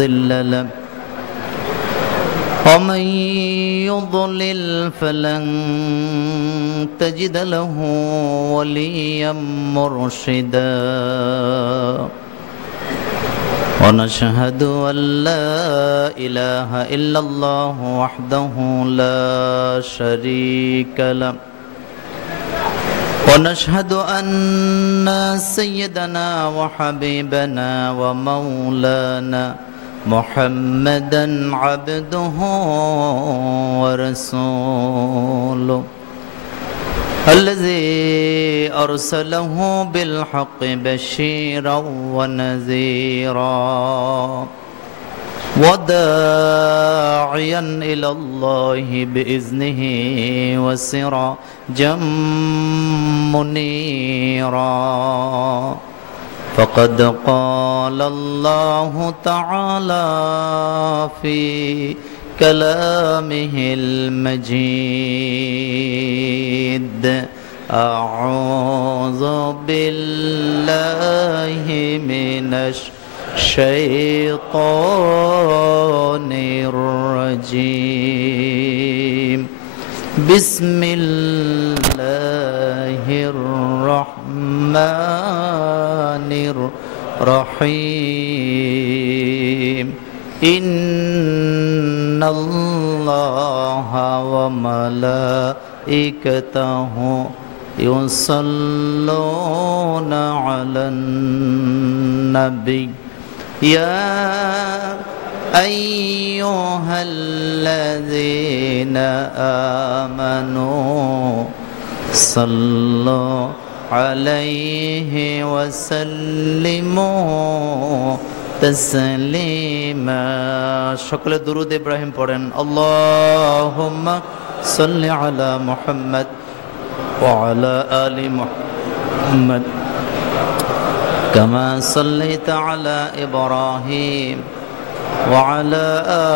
مضل له ومن يضلل فلن تجد له وليا مرشدا ونشهد أن لا إله إلا الله وحده لا شريك له ونشهد أن سيدنا وحبيبنا ومولانا محمدا عبده ورسوله الذي أرسله بالحق بشيرا ونذيرا وداعيا إلى الله بإذنه وسراجا منيرا فقد قال الله تعالى في كلامه المجيد أعوذ بالله من الشيطان الرجيم بسم الله الرحمن الرحيم إن الله وملائكته يصلون على النبي يا أيها الذين آمنوا صلوا عليه وسلموا تسليما সকলে দুরূদ ইব্রাহিম পড়েন আল্লাহুম্মা সাল্লি আলা মুহাম্মদ ওয়া আলা আলি মুহাম্মদ কামা সাল্লাইতা আলা ইব্রাহিম ওয়া আলা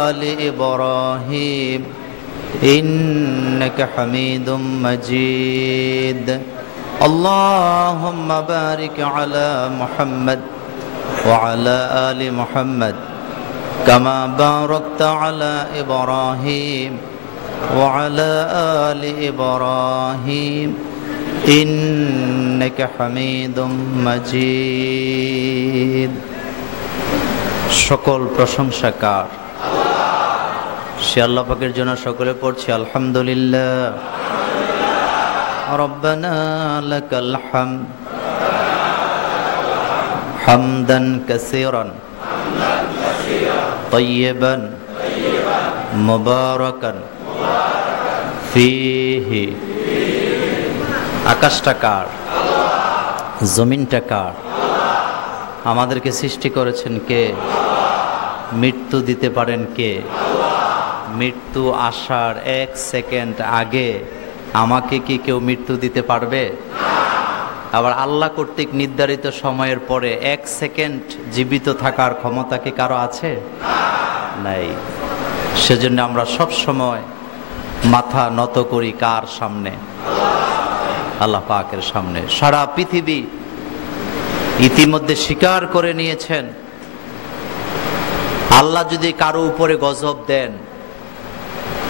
আলি ইব্রাহিম ইন্নাকা হামিদুম মাজিদ আল্লাহুম্মা বারিক আলা মুহাম্মদ وعلى آل محمد كما باركت على إبراهيم وعلى آل إبراهيم إنك حميد مجيد সকল প্রশংসা কার সে আল্লাহ পাকের জন্য সকলে পড়ছি আলহামদুলিল্লাহ রব্বানা লাকাল হামদ حمدا كثيرا طيبا مباركا فيه আকাশটা কার জমিনটা কার আমাদেরকে সৃষ্টি করেছেন কে মৃত্যু দিতে পারেন কে মৃত্যু আসার 1 সেকেন্ড আগে আমাকে কি কেউ মৃত্যু দিতে পারবে আবার আল্লাহ কর্তৃক নির্ধারিত সময়ের পরে 1 সেকেন্ড জীবিত থাকার ক্ষমতা কি কারো আছে নাই সেজন্য আমরা সব সময় মাথা নত করি কার সামনে আল্লাহ পাকের সামনে সারা পৃথিবী ইতিমধ্যে স্বীকার করে নিয়েছেন আল্লাহ যদি কারো উপরে গজব দেন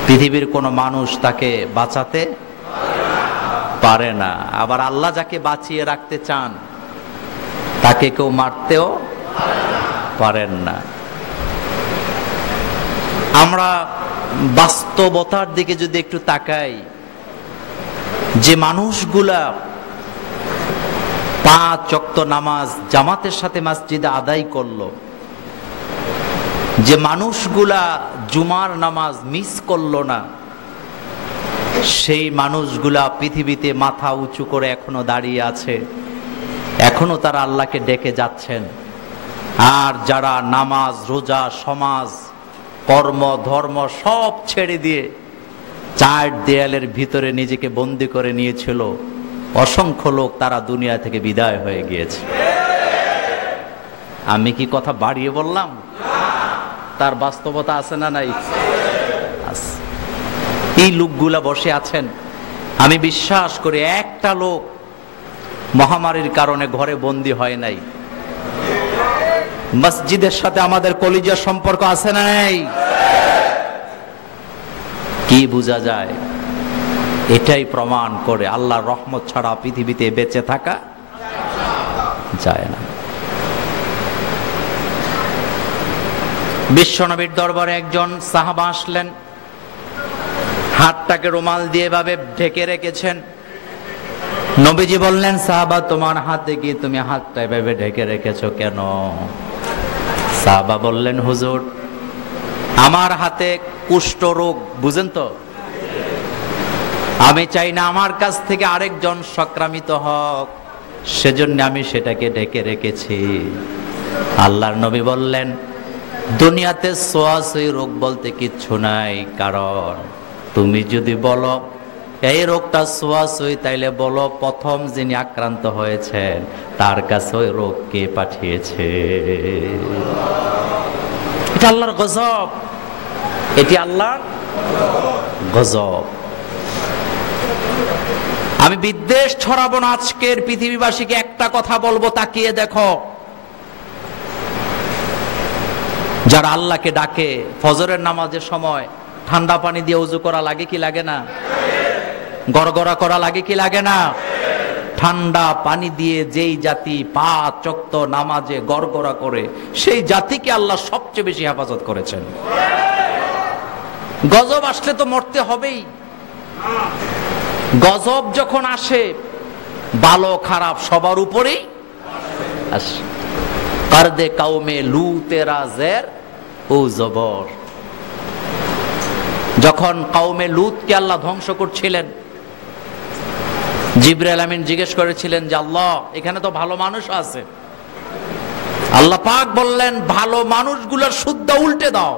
পৃথিবীর কোনো মানুষ তাকে বাঁচাতে পারে না আবার আল্লাহ যাকে বাঁচিয়ে রাখতে চান তাকে কেউ মারতেও পারেন না আমরা বাস্তবতার দিকে যদি একটু তাকাই যে মানুষগুলা 5 ওয়াক্ত নামাজ জামাতের সাথে মসজিদে আদায় করলো যে মানুষগুলা জুমার নামাজ মিস করলো না সেই মানুষগুলা পৃথিবীতে মাথা উঁচু করে এখনো দাঁড়িয়ে আছে এখনো তারা আল্লাহকে ডেকে যাচ্ছেন আর যারা নামাজ রোজা সমাজ কর্ম ধর্ম সব ছেড়ে দিয়ে 4 দেয়ালের ভিতরে নিজেকে বন্দী করে নিয়েছিল অসংখ্য লোক তারা দুনিয়া থেকে বিদায় হয়ে গিয়েছে আমি কি কথা বাড়িয়ে বললাম তার বাস্তবতা আছে না নাই এই লোকগুলা বসে আছেন আমি বিশ্বাস করি একটা লোক মহামারীর কারণে ঘরে বন্দী হয় নাই মসজিদের সাথে আমাদের কলিজার সম্পর্ক আছে না নেই? কি বোঝা যায়? এটাই প্রমাণ করে আল্লাহর রহমত ছাড়া পৃথিবীতে বেঁচে থাকা যায় না। বিশ্বনবীর দরবারে একজন সাহাবা আসলেন, হাতটাকে রুমাল দিয়ে ভাবে ঢেকে রেখেছেন। নবীজি বললেন, সাহাবা তোমার হাতে কি, তুমি হাতটা এভাবে ঢেকে রেখেছো কেন? সাহাবা বললেন, হুজুর আমার হাতে কুষ্ঠ রোগ, বুঝেন তো, আমি চাই না আমার কাছ থেকে আরেকজন সংক্রামিত হোক, সেজন্য আমি সেটাকে ঢেকে রেখেছি। আল্লাহর নবী বললেন, দুনিয়াতে ছোঁয়াছুঁই রোগ বলতে কিচ্ছু নাই, কারণ তুমি যদি বলো এই রোগটা ছোঁয়াছুঁই, তাইলে বলো প্রথম যিনি আক্রান্ত হয়েছেন তার কাছে ওই রোগ কে পাঠিয়েছে। এটা আল্লাহর গজব, এটি আল্লাহর গজব। আমি বিদ্বেষ ছড়াবো না, আজকের পৃথিবীবাসীকে একটা কথা বলবো, তাকিয়ে দেখো, যারা আল্লাহকে ডাকে ফজরের নামাজের সময় ঠান্ডা পানি দিয়ে ওযু করা লাগে কি লাগে না? গড়গড়া করা লাগে কি লাগে না? ঠান্ডা পানি দিয়ে যেই জাতি 5 ওয়াক্ত নামাজে গড়গড়া করে, সেই জাতিকে আল্লাহ সবচেয়ে বেশি হেফাজত করেছেন। গজব আসলে তো মরতে হবেই। গজব যখন আসে, ভালো খারাপ সবার উপরেই আসে। কারদে কাউমে লুতেরা জের ও জবর। যখন কাউমে লুতকে আল্লাহ ধ্বংস করছিলেন, জিবরাইল আমিন জিজ্ঞেস করেছিলেন যে আল্লাহ, এখানে তো ভালো মানুষ আছে। আল্লাহ পাক বললেন, ভালো মানুষগুলোর শুদ্ধ উল্টে দাও।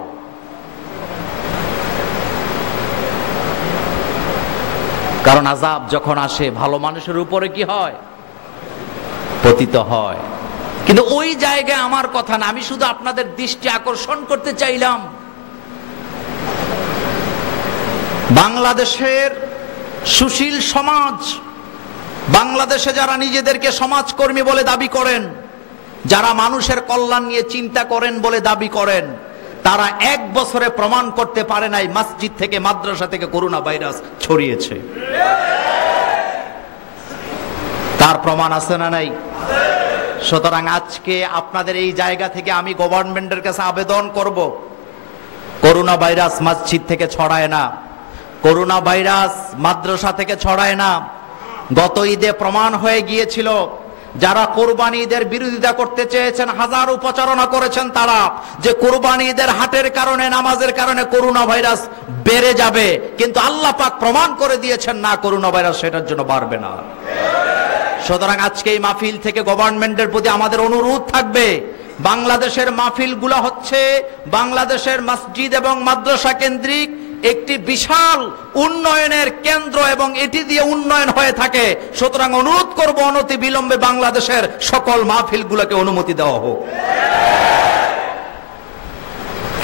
কারণ আযাব যখন আসে ভালো মানুষের উপরে কি হয়? পতিত হয়। কিন্তু ওই জায়গায় আমার কথা না, আমি শুধু আপনাদের দৃষ্টি আকর্ষণ করতে চাইলাম, বাংলাদেশের সুশীল সমাজ, বাংলাদেশে যারা নিজেদেরকে সমাজকর্মী বলে দাবি করেন, যারা মানুষের কল্যাণ নিয়ে চিন্তা করেন বলে দাবি করেন, তারা 1 বছরে প্রমাণ করতে পারে নাই মসজিদ থেকে মাদ্রাসা থেকে করোনা ভাইরাস ছড়িয়েছে। তার প্রমাণ আছে না নাই? সুতরাং আজকে আপনাদের এই জায়গা থেকে আমি গভর্নমেন্টের কাছে আবেদন করব, করোনা ভাইরাস মসজিদ থেকে ছড়ায় না, করোনা ভাইরাস মাদ্রাসা থেকে ছড়ায় না। গত ঈদে প্রমাণ হয়ে গিয়েছিল, যারা কোরবানি ঈদের বিরোধিতা করতে চেয়েছেন, হাজারো প্রচারণা করেছেন তারা, যে কোরবানি ঈদের হাটের কারণে, নামাজের কারণে করোনা ভাইরাস বেড়ে যাবে, কিন্তু আল্লাহ পাক প্রমাণ করে দিয়েছেন না, করোনা ভাইরাস সেটার জন্য বাড়বে না। সুতরাং আজকে এই মাহফিল থেকে গভর্নমেন্টের প্রতি আমাদের অনুরোধ থাকবে, বাংলাদেশের মাহফিলগুলো হচ্ছে বাংলাদেশের মসজিদ এবং মাদ্রাসা কেন্দ্রিক একটি বিশাল উন্নয়নের কেন্দ্র, এবং এটি দিয়ে উন্নয়ন হয়ে থাকে। সুতরাং অনুরোধ করব, অনতি বিলম্বে বাংলাদেশের সকল মাহফিলগুলোকে অনুমতি দেওয়া হোক।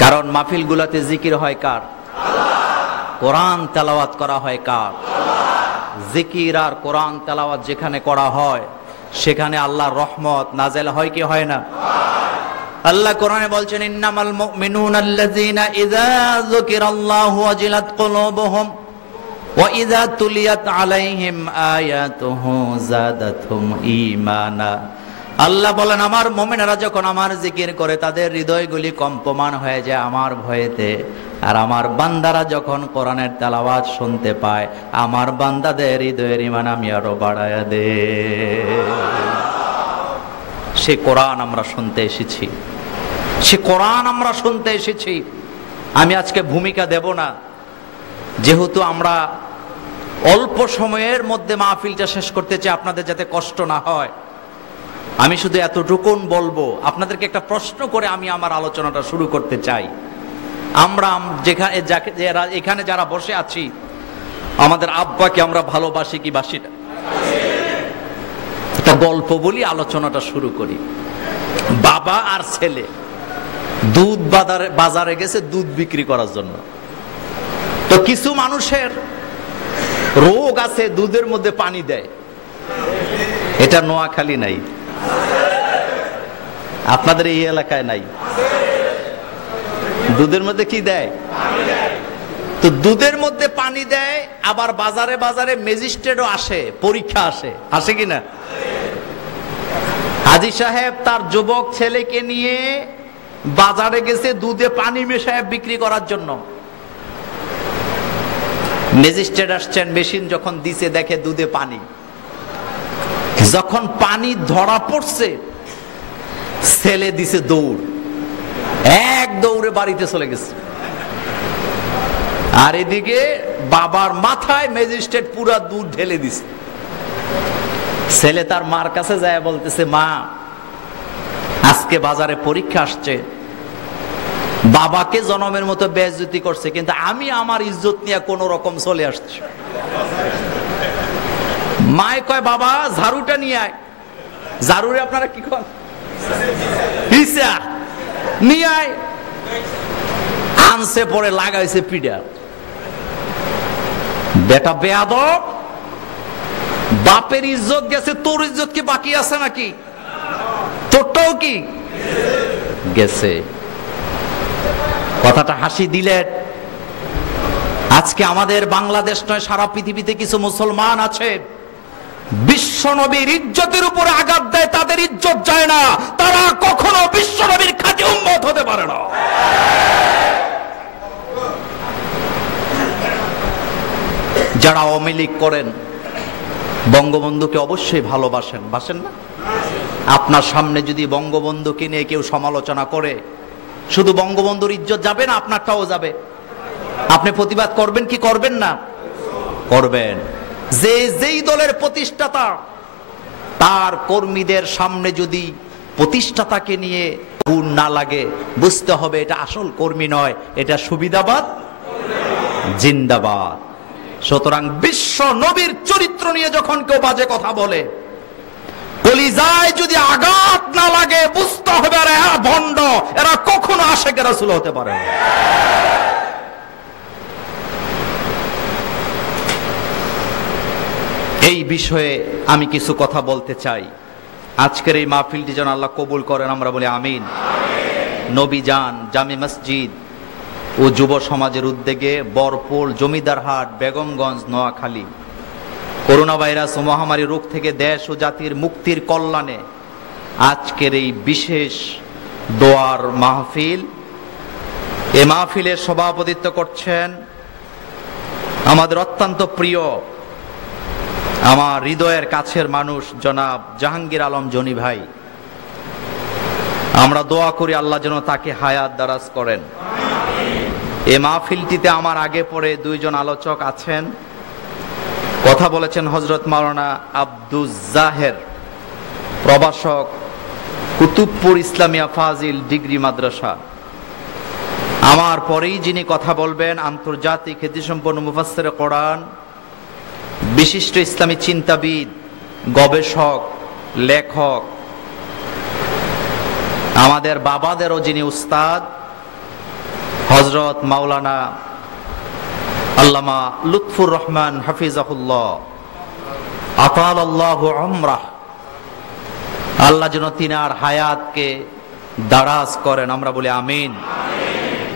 কারণ মাহফিলগুলোতে জিকির হয় কার? কোরআন তেলাওয়াত করা হয় কার? জিকির আর কোরআন তেলাওয়াত যেখানে করা হয়, সেখানে আল্লাহর রহমত নাযিল হয় কি হয় না? আল্লাহ কোরআনে বলছেন, ইন্নামাল মুমিনুনা আল্লাযীনা ইযা যুকিরাল্লাহু ওয়াজিলাত কুলুবুহুম ওয়া ইযা তুলিয়াত আলাইহিম আয়াতুহু যাদাতহুম ঈমানা। আল্লাহ বলেন, আমার মুমিনেরা যখন আমার জিকির করে, তাদের হৃদয়গুলি কম্পমান হয়ে যায় আমার ভয়েতে। আর আমার বান্দারা যখন কোরআনের তেলাওয়াত শুনতে পায়, আমার বান্দাদের হৃদয়ের ঈমান আমি আরো বাড়ায়া দেই। সে কোরআন আমরা শুনতে এসেছি, সে কোরআন আমরা শুনতে এসেছি। আমি আজকে ভূমিকা দেব না, যেহেতু আমরা অল্প সময়ের মধ্যে মাহফিলটা শেষ করতে চাই, আপনাদের যাতে কষ্ট না হয়। আমি শুধু এতটুকুন বলবো, আপনাদেরকে একটা প্রশ্ন করে আমি আমার আলোচনাটা শুরু করতে চাই। আমরা এখানে যারা বসে আছি, আমাদের আব্বাকে আমরা ভালোবাসি কি বাসি না? একটা গল্প বলি, আলোচনাটা শুরু করি। বাবা আর ছেলে দুধ বাজারে গেছে দুধ বিক্রি করার জন্য। তো কিছু মানুষের রোগ আছে, দুধের মধ্যে পানি দেয়। এটা নোয়াখালী নাই, আপনাদের এই এলাকায় নাই? দুধের মধ্যে কি দেয়? তো দুধের মধ্যে পানি দেয়, আবার বাজারে বাজারে ম্যাজিস্ট্রেটও আসে, পরীক্ষা আসে কিনা? হাজী সাহেব তার যুবক ছেলেকে নিয়ে বাজারে গেছে দুধে পানি মেশায় বিক্রি করার জন্য। ম্যাজিস্ট্রেট আসছেন, মেশিন যখন দিছে দেখে দুধে পানি। যখন পানি ধরা পড়ছে, ছেলে দিছে দৌড়, এক দৌড়ে বাড়িতে চলে গেছে। আর এদিকে বাবার মাথায় ম্যাজিস্ট্রেট পুরা দুধ ঢেলে দিছে। ছেলে তার মার কাছে যায় বলতেছে, মা আজকে বাজারে পরীক্ষা আসছে, বাবাকে জনমের মতো বেইজ্জতি করছে, কিন্তু আমি আমার ইজ্জত নিয়ে কোন রকম চলে আসছি। মায় কয়, বাবা ঝাড়ুটা নিয়ে আয়। ঝাড়ুরে আপনারা কি করেন? হিসা নিয়ে আয়। আনছে, পরে লাগাইছে পিঠা। বেটা বেয়াদব, বাপের ইজ্জত গেছে, তোর ইজ্জত কি বাকি আছে নাকি? তোরটাও কি গেছে? কথাটা হাসি দিলেন। আজকে আমাদের বাংলাদেশ নয়, সারা পৃথিবীতে কিছু মুসলমান আছে বিশ্ব নবীর ইজ্জতের উপরে আঘাত দেয়, তাদের ইজ্জত যায় না, তারা কখনো বিশ্ব নবীর খাঁটি উম্মত হতে পারে না। যারা আওয়ামী লীগ করেন, বঙ্গবন্ধুকে অবশ্যই ভালোবাসেন, বাসেন না? আপনার সামনে যদি বঙ্গবন্ধুকে নিয়ে কেউ সমালোচনা করে, শুধু বঙ্গবন্ধুর ইজ্জত যাবে না, আপনারটাও যাবে। আপনি প্রতিবাদ করবেন কি করবেন না? করবেন। যেই দলের প্রতিষ্ঠাতা, তার কর্মীদের সামনে যদি প্রতিষ্ঠাতাকে নিয়ে গুণ না লাগে, বুঝতে হবে এটা আসল কর্মী নয়, এটা সুবিধাবাদ জিন্দাবাদ। সুতরাং বিশ্ব নবীর চরিত্র নিয়ে যখন কেউ বাজে কথা বলে, কলিজায় যদি আঘাত না লাগে, বুঝতে হবে এরা ভণ্ড, এরা কখনো আশিকে রাসূল হতে পারে না। এই বিষয়ে আমি কিছু কথা বলতে চাই। আজকের এই মাহফিলটি যেন আল্লাহ কবুল করেন, আমরা বলি আমিন। নবীজান জামে মসজিদ ও যুব সমাজের উদ্যোগে বরপুল, জমিদারহাট, বেগমগঞ্জ, নোয়াখালী করোনা ভাইরাস ও মহামারী রোগ থেকে দেশ ও জাতির মুক্তির কল্যাণে আজকের এই বিশেষ দোয়ার মাহফিল। এই মাহফিলের সভাপতিত্ব করছেন আমাদের অত্যন্ত প্রিয়, আমার হৃদয়ের কাছের মানুষ জনাব জাহাঙ্গীর আলম জনি ভাই। আমরা দোয়া করি আল্লাহ যেন তাকে হায়াত দারাজ করেন। এই মাহফিলটিতে আমার আগে পরে দুইজন আলোচক আছেন। কথা বলেছেন হযরত মাওলানা আব্দুজ জাহের, প্রভাষক, কুতুবপুর ইসলামিয়া ফাজিল ডিগ্রি মাদ্রাসা। আমার পরেই যিনি কথা বলবেন, আন্তর্জাতিক খ্যাতিসম্পন্ন মুফাসসিরে কোরআন, বিশিষ্ট ইসলামী চিন্তাবিদ, গবেষক, লেখক, আমাদের বাবাদেরও যিনি উস্তাদ, হযরত মাওলানা আল্লামা লুৎফুর রহমান হাফিজাহুল্লাহ, আতালাল্লাহু উমরাহ। আল্লাহ যেন তিনার হায়াতকে দারাজ করেন, আমরা বলি আমিন।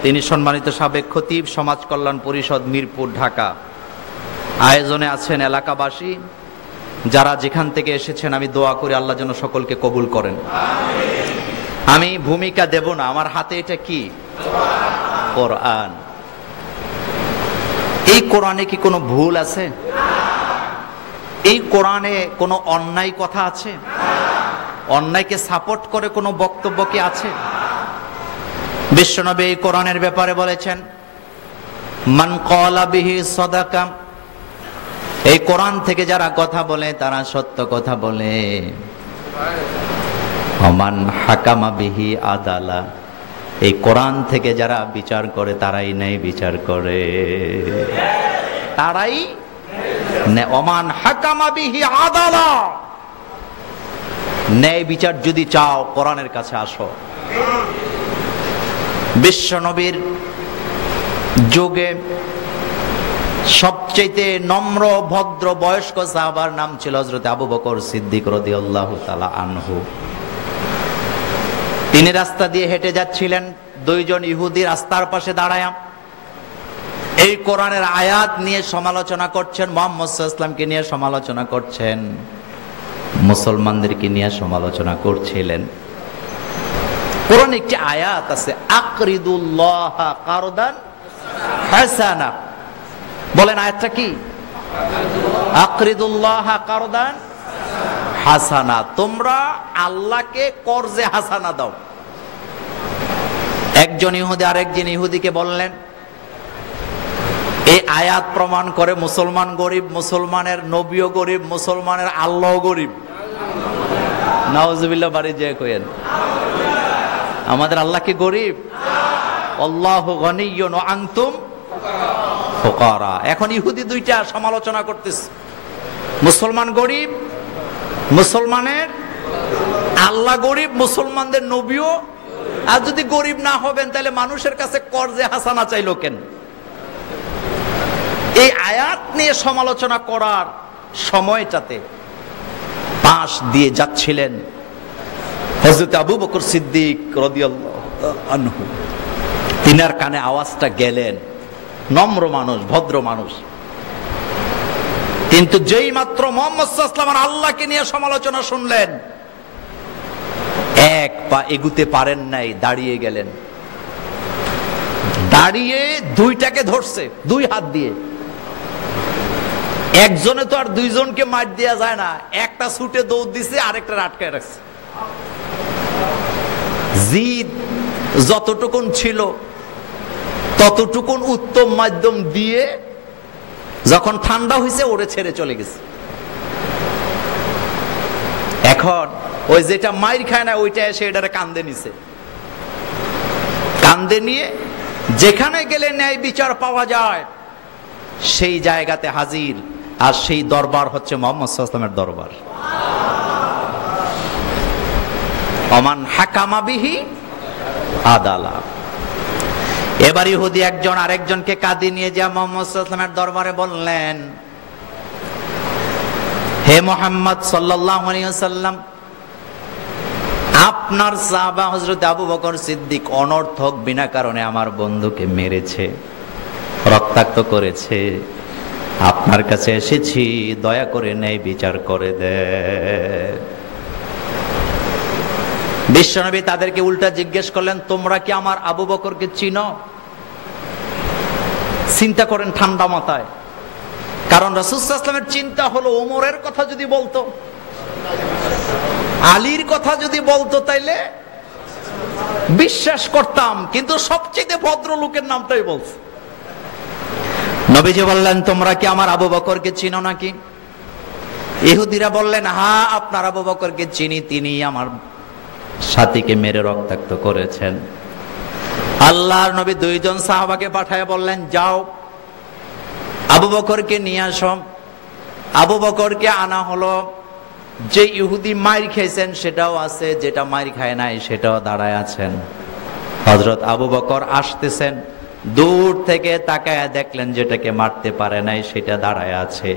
তিনি সম্মানিত সাবেক খতিব, সমাজ কল্যাণ পরিষদ, মিরপুর, ঢাকা। আয়োজনে আছেন এলাকাবাসী, যারা যেখান থেকে এসেছেন, আমি দোয়া করি আল্লাহ যেন সকলকে কবুল করেন। আমি ভূমিকা দেব না, আমার হাতে এটা কি? কোরআন। এই কোরআনে কি কোনো ভুল আছে? এই কোরআনে কোনো অন্যায় কথা আছে? অন্যায়কে সাপোর্ট করে কোনো বক্তব্য কি আছে? বিশ্বনবী এই কোরআনের ব্যাপারে বলেছেন, মান ক্বালা বিহি সাদাকা, এই কোরআন থেকে যারা কথা বলে তারা সত্য কথা বলে। ওমান হাকামা বিহি আদালা, এই কোরআন থেকে যারা বিচার করে তারাই ন্যায় বিচার করে, তারাই ওমান হাকামা বিহি আদালা। ন্যায় বিচার যদি চাও কোরআনের কাছে আসো। বিশ্ব নবীর যুগে সবচেয়ে নম্র, ভদ্র, বয়স্ক সাহাবার নাম ছিল হযরত আবু বকর সিদ্দিক রাদিয়াল্লাহু তাআলা আনহু। তিনি রাস্তা দিয়ে হেঁটে যাচ্ছিলেন, দুইজন ইহুদি রাস্তার পাশে দাঁড়ায় এই কোরআনের আয়াত নিয়ে সমালোচনা করছেন, মুহাম্মদ সাল্লাল্লাহু আলাইহি ওয়াসাল্লামকে নিয়ে সমালোচনা করছেন, মুসলমানদেরকে নিয়ে সমালোচনা করছিলেন। কোরআনে একটি আয়াত আছে, আকরিদুল্লাহ কারদান হাসানা। বলেন আয়াতটা কি? আকরিদুল্লাহ কারদান হাসানা, তোমরা আল্লাহকে কর্জে হাসানা দাও। একজন ইহুদি আরেকজন ইহুদিকে বললেন, এই আয়াত প্রমাণ করে মুসলমান গরিব, মুসলমানের নবীও গরিব, মুসলমানের আল্লাহ গরিব। নাউজুবিল্লাহ বাড়ি যে কইেন, আমাদের আল্লাহ কি গরিব? আল্লাহু গনিয়্যুন ওয়া আনতুম ফুকারা। এখন ইহুদি দুইটা সমালোচনা করতেছে, মুসলমান গরিব, মুসলমানের আল্লাহ গরিব, মুসলমানদের নবীও। আর যদি গরিব না হবেন তাহলে মানুষের কাছে কর্জে হাসানা চাইলো কেন? এই আয়াত নিয়ে সমালোচনা করার সময়টাতে পাশ দিয়ে যাচ্ছিলেন হযরত আবু বকর সিদ্দিক রাদিয়াল্লাহু আনহু। তিনার কানে আওয়াজটা গেলেন, নম্র মানুষ, ভদ্র মানুষ, কিন্তু যেই মাত্র মুহাম্মদ সাল্লাল্লাহু আলাইহি ওয়াসাল্লাম আল্লাহকে নিয়ে সমালোচনা শুনলেন, এক পা এগুতে পারেন নাই, দাঁড়িয়ে গেলেন। দাঁড়িয়ে দুইটাকে ধরছে দুই হাত দিয়ে। একজনে তো আর দুইজনকে মার দেয়া যায় না, একটা ছুটে দৌড় দিছে, আরেকটা আটকায় রাখছে। জিদ যতটুকুন ছিল ততটুকুন উত্তম মাধ্যম দিয়ে যখন ঠান্ডা হয়েছে ওরে ছেড়ে চলে গেছে। এখন ওই যেটা মাইর খায় না ওইটা এসে এটারে কান্দে নিছে, কান্দে নিয়ে যেখানে গেলে ন্যায় বিচার পাওয়া যায় সেই জায়গাতে হাজির। আর সেই দরবার হচ্ছে মুহাম্মদ সাল্লাল্লাহু আলাইহি ওয়াসাল্লামের দরবার। ওমান হাকামা বিহি আদালা। এবার ইহুদি একজন আরেকজনকে কাঁদিয়ে নিয়ে যা মুহাম্মদ সাল্লাল্লাহু আলাইহি ওয়াসাল্লামের দরবারে বললেন, হে মুহাম্মদ সাল্লাল্লাহু আলাইহি ওয়াসাল্লাম, আপনার সাহাবা হযরত আবু বকর সিদ্দিক অনর্থক বিনা কারণে আমার বন্ধুকে মেরেছে, রক্তাক্ত করেছে। আপনার কাছে এসেছি, দয়া করে ন্যায় বিচার করে দেন। বিশ্বনবী তাদেরকে উল্টা জিজ্ঞেস করলেন, তোমরা কি আমার আবু বকরকে চিনো? চিন্তা করেন ঠান্ডা মাথায়, কারণ রাসূল সাল্লাল্লাহু আলাইহি ওয়াসাল্লামের চিন্তা হলো ওমরের কথা যদি বলতো, আলীর কথা যদি বলতো তাইলে বিশ্বাস করতাম, কিন্তু সবচেয়ে ভদ্র লোকের নামটাই বলছে। নবীজি বললেন, তোমরা কি আমার আবু বকরকে চিনো নাকি? ইহুদিরা বললেন, হ্যাঁ আপনার আবু বকরকে চিনি, তিনি আমার সাথীকে মেরে রক্তাক্ত করেছেন। আল্লাহর নবী দুইজন সাহাবাকে পাঠায় বললেন, যাও আবু বকরকে নিয়ে আসো। আবু বকরকে আনা হলো। যে ইহুদি মাইর খেয়েছেন সেটাও আছে, যেটা মাইর খায় নাই সেটাও দাঁড়ায় আছেন। হযরত আবু বকর আসতেছেন, দূর থেকে তাকায় দেখলেন যেটাকে মারতে পারে নাই সেটা দাঁড়ায় আছে।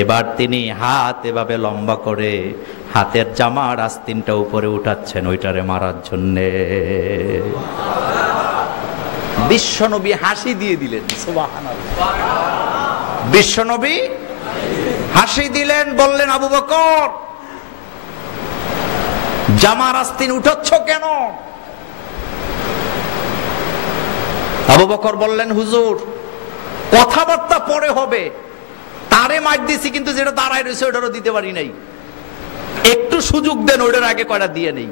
এবার তিনি হাত এভাবে লম্বা করে হাতের জামার আস্তিনটা উপরে উঠাচ্ছেন ওইটারে মারার জন্যে। বিশ্বনবী হাসি দিয়ে দিলেন, সুবহানাল্লাহ। বিশ্বনবী হাসি দিলেন, বললেন, আবু বকর জামার আস্তিন উঠাচ্ছ কেন? আবু বকর বললেন, হুজুর কথাবার্তা পরে হবে, তারে মার দিছি কিন্তু যেটা দাঁড়ায় রয়েছে ওটারও দিতে পারি নাই, একটু সুযোগ দেন, ওটার আগে কয়টা দিয়ে নেই।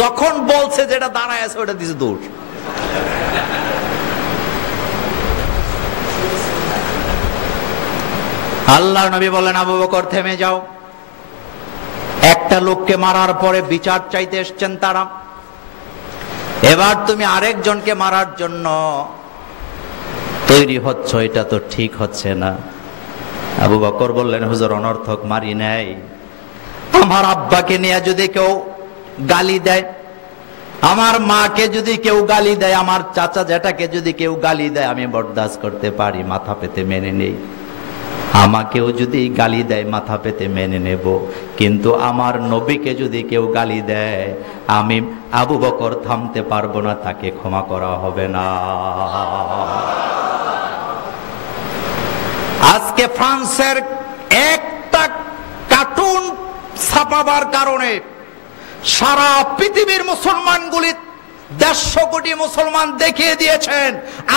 যখন বলছে যেটা দাঁড়ায় আছে ওটা দিছে দৌড়। আল্লাহর নবী বললেন, আবু বকর থেমে যাও। একটা লোককে মারার পরে বিচার চাইতে এসেছেন তারা, এবার তুমি আরেকজনকে মারার জন্য তৈরি হচ্ছ, এটা তো ঠিক হচ্ছে না। আবু বকর বললেন, হুজুর অনর্থক মারি নাই। আমার আব্বাকে নিয়ে যদি কেউ গালি দেয়, আমার মাকে যদি কেউ গালি দেয়, আমার চাচা জ্যাঠাকে যদি কেউ গালি দেয়, আমি বরদাস্ত করতে পারি, মাথা পেতে মেনে নেই। আমাকেও যদি গালি দেয় মাথা পেতে মেনে নেব, কিন্তু আমার নবীকে যদি কেউ গালি দেয় আমি আবু বকর থামতে পারবো না, তাকে ক্ষমা করা হবে না। আজকে ফ্রান্সের একটা কার্টুন ছাপাবার কারণে সারা পৃথিবীর মুসলমানগুলি 150 কোটি মুসলমান দেখিয়ে দিয়েছেন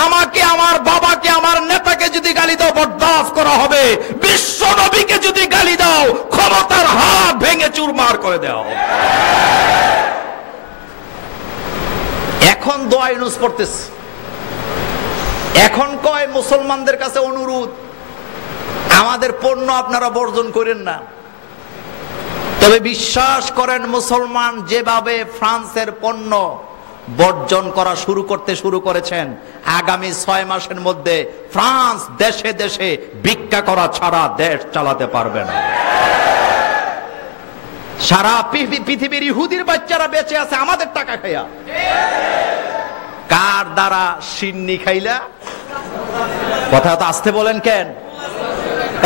আমাকে, আমার বাবাকে, আমার নেতাকে যদি গালি দাও বরদাস্ত করা হবে, বিশ্ব নবীকে যদি গালি দাও ক্ষমতার হাত ভেঙে চুরমার করে দাও। এখন দোয়া ইউনূস পড়তেছে, এখন কয় মুসলমানদের কাছে অনুরোধ আমাদের পণ্য আপনারা বর্জন করেন না। তবে বিশ্বাস করেন মুসলমান যেভাবে ফ্রান্সের পণ্য বর্জন করা শুরু করেছেন, আগামী 6 মাসের মধ্যে ফ্রান্স দেশে দেশে ভিক্ষা করা ছাড়া দেশ চালাতে পারবে না। সারা পৃথিবীর ইহুদির বাচ্চারা বেঁচে আছে আমাদের টাকা খাইয়া। কার দ্বারা সিন্নি খাইলা? কথা তো আসতে বলেন কেন?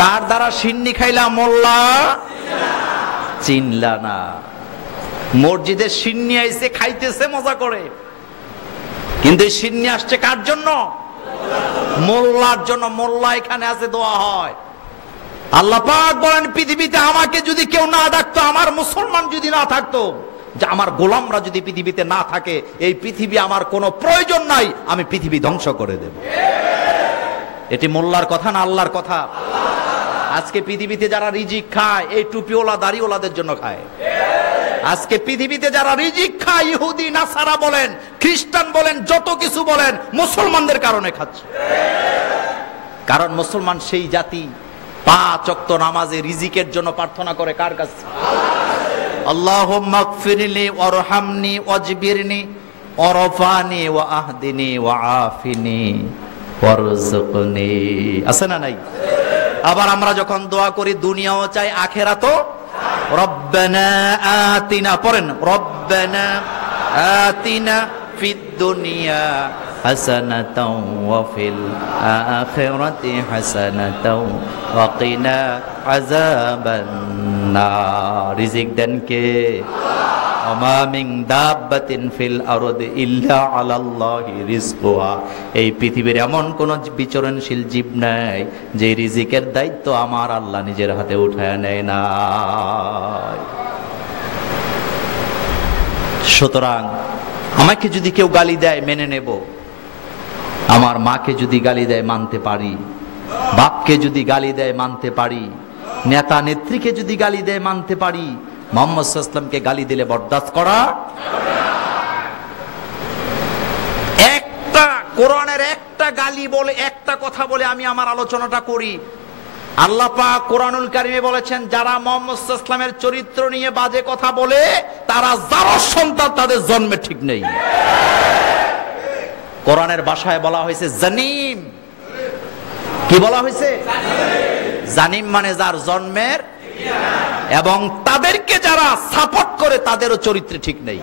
কার দ্বারা সিন্নি খাইলা? মোল্লা চিনলা না। মসজিদে সিন্নি আইছে, খাইতেছে মজা করে, কিন্তু সিন্নি আসছে কার জন্য? মোল্লার জন্য। মোল্লা এখানে আছে, দোয়া হয়। আল্লাহ পাক বলেন পৃথিবীতে আমাকে যদি কেউ না ডাকতো, আমার মুসলমান যদি না থাকতো, যে আমার গোলামরা যদি পৃথিবীতে না থাকে, এই পৃথিবী আমার কোনো প্রয়োজন নাই, আমি পৃথিবী ধ্বংস করে দেব। এটি মোল্লার কথা না আল্লাহর কথা? আজকে পৃথিবীতে যারা রিজিক খায় এই টুপিওয়ালা দাড়িওয়ালাদের জন্য খায়। আজকে পৃথিবীতে যারা রিজিক খায়, ইহুদি নাসারা বলেন, খ্রিস্টান বলেন, যত কিছু বলেন, মুসলমানদের কারণে খাচ্ছে। কারণ মুসলমান সেই জাতি 5 ওয়াক্ত নামাজে রিজিকের জন্য প্রার্থনা করে কার কাছে? আল্লাহুম্মা গফিরলি ওয়ারহামনি ওয়াজবিরনি ওয়ারফানি ওয়া আহদিনি ওয়া আফিনি ওয়ারযুকনি। আছে না নাই? আবার আমরা যখন দোয়া করি দুনিয়াও চাই আখিরাতও। রব্বানা আতিনা, পড়েন, রব্বানা আতিনা ফিদ দুনিয়া হাসানাতাও ওয়া ফিল আখিরাতি হাসানাতাও ওয়া কিনা আযাবান নার। রিজিক দেন কে? ওমা মিন দাব্বাতিন ফিল আরদি ইল্লা আলাল্লাহি রিজকুহা। এই পৃথিবীর এমন কোন বিচরণশীল জীব নাই যে রিজিকের দায়িত্ব আমার আল্লাহ নিজের হাতে উঠায় নেয় না। সুতরাং আমাকে যদি কেউ গালি দেয় মেনে নেব, আমার মাকে যদি গালি দেয় মানতে পারি, বাপকে যদি গালি দেয় মানতে পারি, নেতা নেত্রীকে যদি গালি দেয় মানতে পারি, মুহাম্মদ সাল্লাল্লাহু আলাইহি ওয়াসাল্লামকে গালি দিলে বরদাস্ত করা। একটা কোরআনের একটা গালি বলে, একটা কথা বলে আমি আমার আলোচনাটা করি। আল্লাহ পাক কোরআনুল কারীমে বলেছেন, যারা মুহাম্মদ সাল্লাল্লাহু আলাইহি ওয়াসাল্লামের চরিত্র নিয়ে বাজে কথা বলে তারা যারা সন্তান তাদের জন্মে ঠিক নেই। কোরআনের ভাষায় বলা হয়েছে জানিম। কি বলা হয়েছে? জানিম মানে যার জন্মের, এবং তাদেরকে যারা সাপোর্ট করে তাদেরও চরিত্রে ঠিক নেই।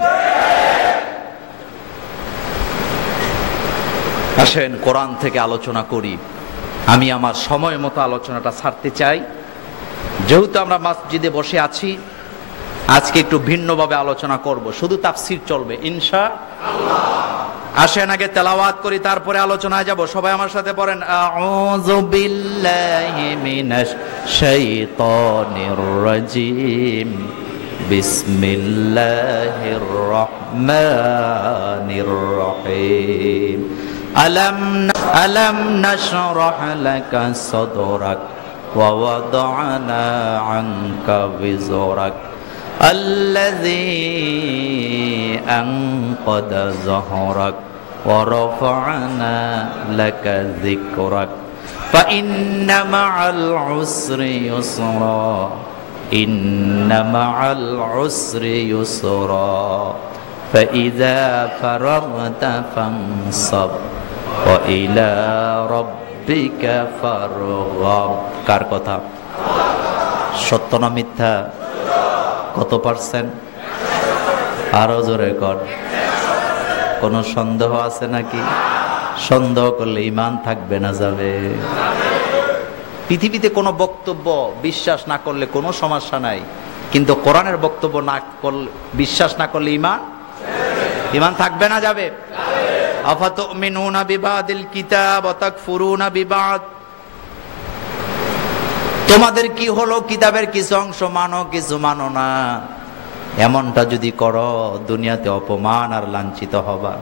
আসেন কোরআন থেকে আলোচনা করি। আমি আমার সময় মতো আলোচনাটা ছাড়তে চাই, যেহেতু আমরা মসজিদে বসে আছি। আজকে একটু ভিন্নভাবে আলোচনা করব, শুধু তাফসীর চলবে ইনশাআল্লাহ। আসেন আগে তেলাওয়াত করি, তারপরে আলোচনায় যাব। সবাই আমার সাথে পড়েন, আউযু বিল্লাহি মিনাশ শাইতানির রাজিম, বিসমিল্লাহির রহমানির রহিম। আলাম নাশরাহ লাকা সাদরাক ওয়া ওয়াদা'না আনকা বিজরাক আল্লাযী আনকাদা যহরাক ওয়া রাফা'না লাকা যিকরাক ফাইন্না মা'আল উসরি ইউসরা ইন্না মা'আল উসরি ইউসরা ফাইযা ফারাগতা ফানসাব ওয়া ইলা রাব্বিকা ফারগাব। কার কথা? সত্য না মিথ্যা? কত পার্সেন্ট? আরো জোরে কর। কোন সন্দেহ আছে নাকি? সন্দেহ করলে ঈমান থাকবে না যাবে? পৃথিবীতে কোনো বক্তব্য বিশ্বাস না করলে কোনো সমস্যা নাই, কিন্তু কোরআনের বক্তব্য না করলে, বিশ্বাস না করলে ঈমান থাকবে না যাবে? আফাতুমিনুনা বিবাদিল কিতাব ওয়া তাকফুরুনা বিবাদ, তোমাদের কি হলো, কিতাবের কিছু অংশ মানো কিছু মানো না। এমনটা যদি করো দুনিয়াতে অপমান আর লাঞ্ছিত হবা,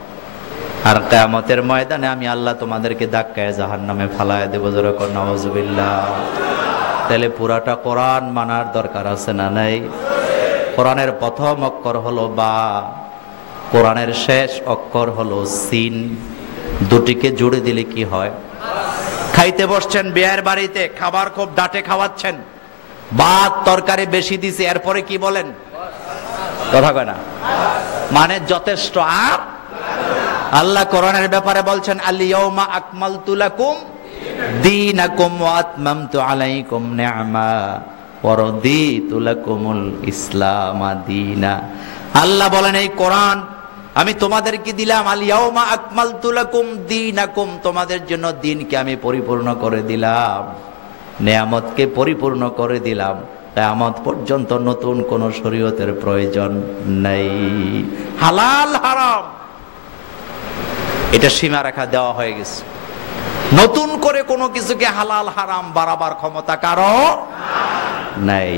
আর কিয়ামতের ময়দানে আমি আল্লাহ তোমাদেরকে ধাক্কায় জাহান্নামে ফালায় দেব। জোরে কর নাউযুবিল্লাহ। তাহলে পুরাটা কোরআন মানার দরকার আছে না নাই? কোরআনের প্রথম অক্ষর হলো বা, কোরআনের শেষ অক্ষর হলো সিন। দুটিকে জুড়ে দিলে কি হয়? খাইতে বসছেন বিয়ের বাড়িতে, খাবার খুব ডাটে খাওয়াচ্ছেন, ভাত তরকারি বেশি দিছে, এরপরে কি বলেন? কথা কয় না, মানে যথেষ্ট। আর আল্লাহ কোরআনের ব্যাপারে বলছেন আল-ইয়াউমা আকমালতু লাকুম দীনাকুম ওয়া আতমামতু আলাইকুম নি'মা ওয়া রাদিতু লাকুমুল ইসলাম দীনা। আল্লাহ বলেন এই কোরআন আমি তোমাদেরকে দিলাম, আল-ইয়াউমা আকমালতু লাকুম দীনাকুম, তোমাদের জন্য দ্বীনকে আমি পরিপূর্ণ করে দিলাম, নিয়ামতকে পরিপূর্ণ করে দিলাম। কিয়ামত পর্যন্ত নতুন কোন শরীয়তের প্রয়োজন নাই। হালাল হারাম এটা সীমারেখা দেওয়া হয়ে গেছে। নতুন করে কোনো কিছুকে হালাল হারাম বাড়াবার ক্ষমতা কারো নাই।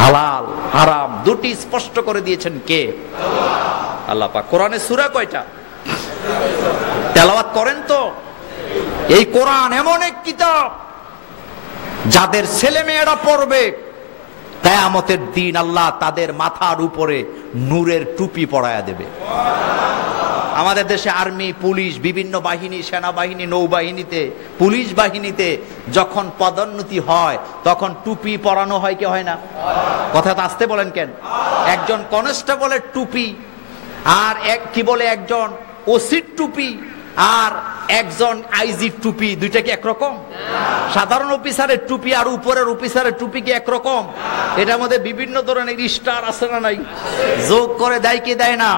হালাল হারাম দুটি স্পষ্ট করে দিয়েছেন কে? আল্লাহ পাক। কোরআনে সূরা কয়টা? তেলাওয়াত করেন তো। এই কোরআন এমন এক কিতাব যাদের ছেলে মেয়েরা পড়বে, কিয়ামতের দিন আল্লাহ তাদের মাথার উপরে নূরের টুপি পরায়া দেবে। আমাদের দেশে আর্মি, পুলিশ, বিভিন্ন বাহিনী, সেনাবাহিনী, নৌবাহিনীতে, পুলিশ বাহিনীতে যখন পদোন্নতি হয় তখন টুপি পরানো হয় কি হয় না? কথা তো আসতে বলেন কেন? একজন কনস্টেবলের টুপি আর কি বলে একজন ওসির টুপি আর একজন আইজির টুপি, দুইটা কি একরকম? সাধারণ অফিসারের টুপি আর উপরের অফিসারের টুপি কি একরকম? এটার মধ্যে বিভিন্ন ধরনের স্টার আছে না নাই? যোগ করে দেয় কি দেয় না?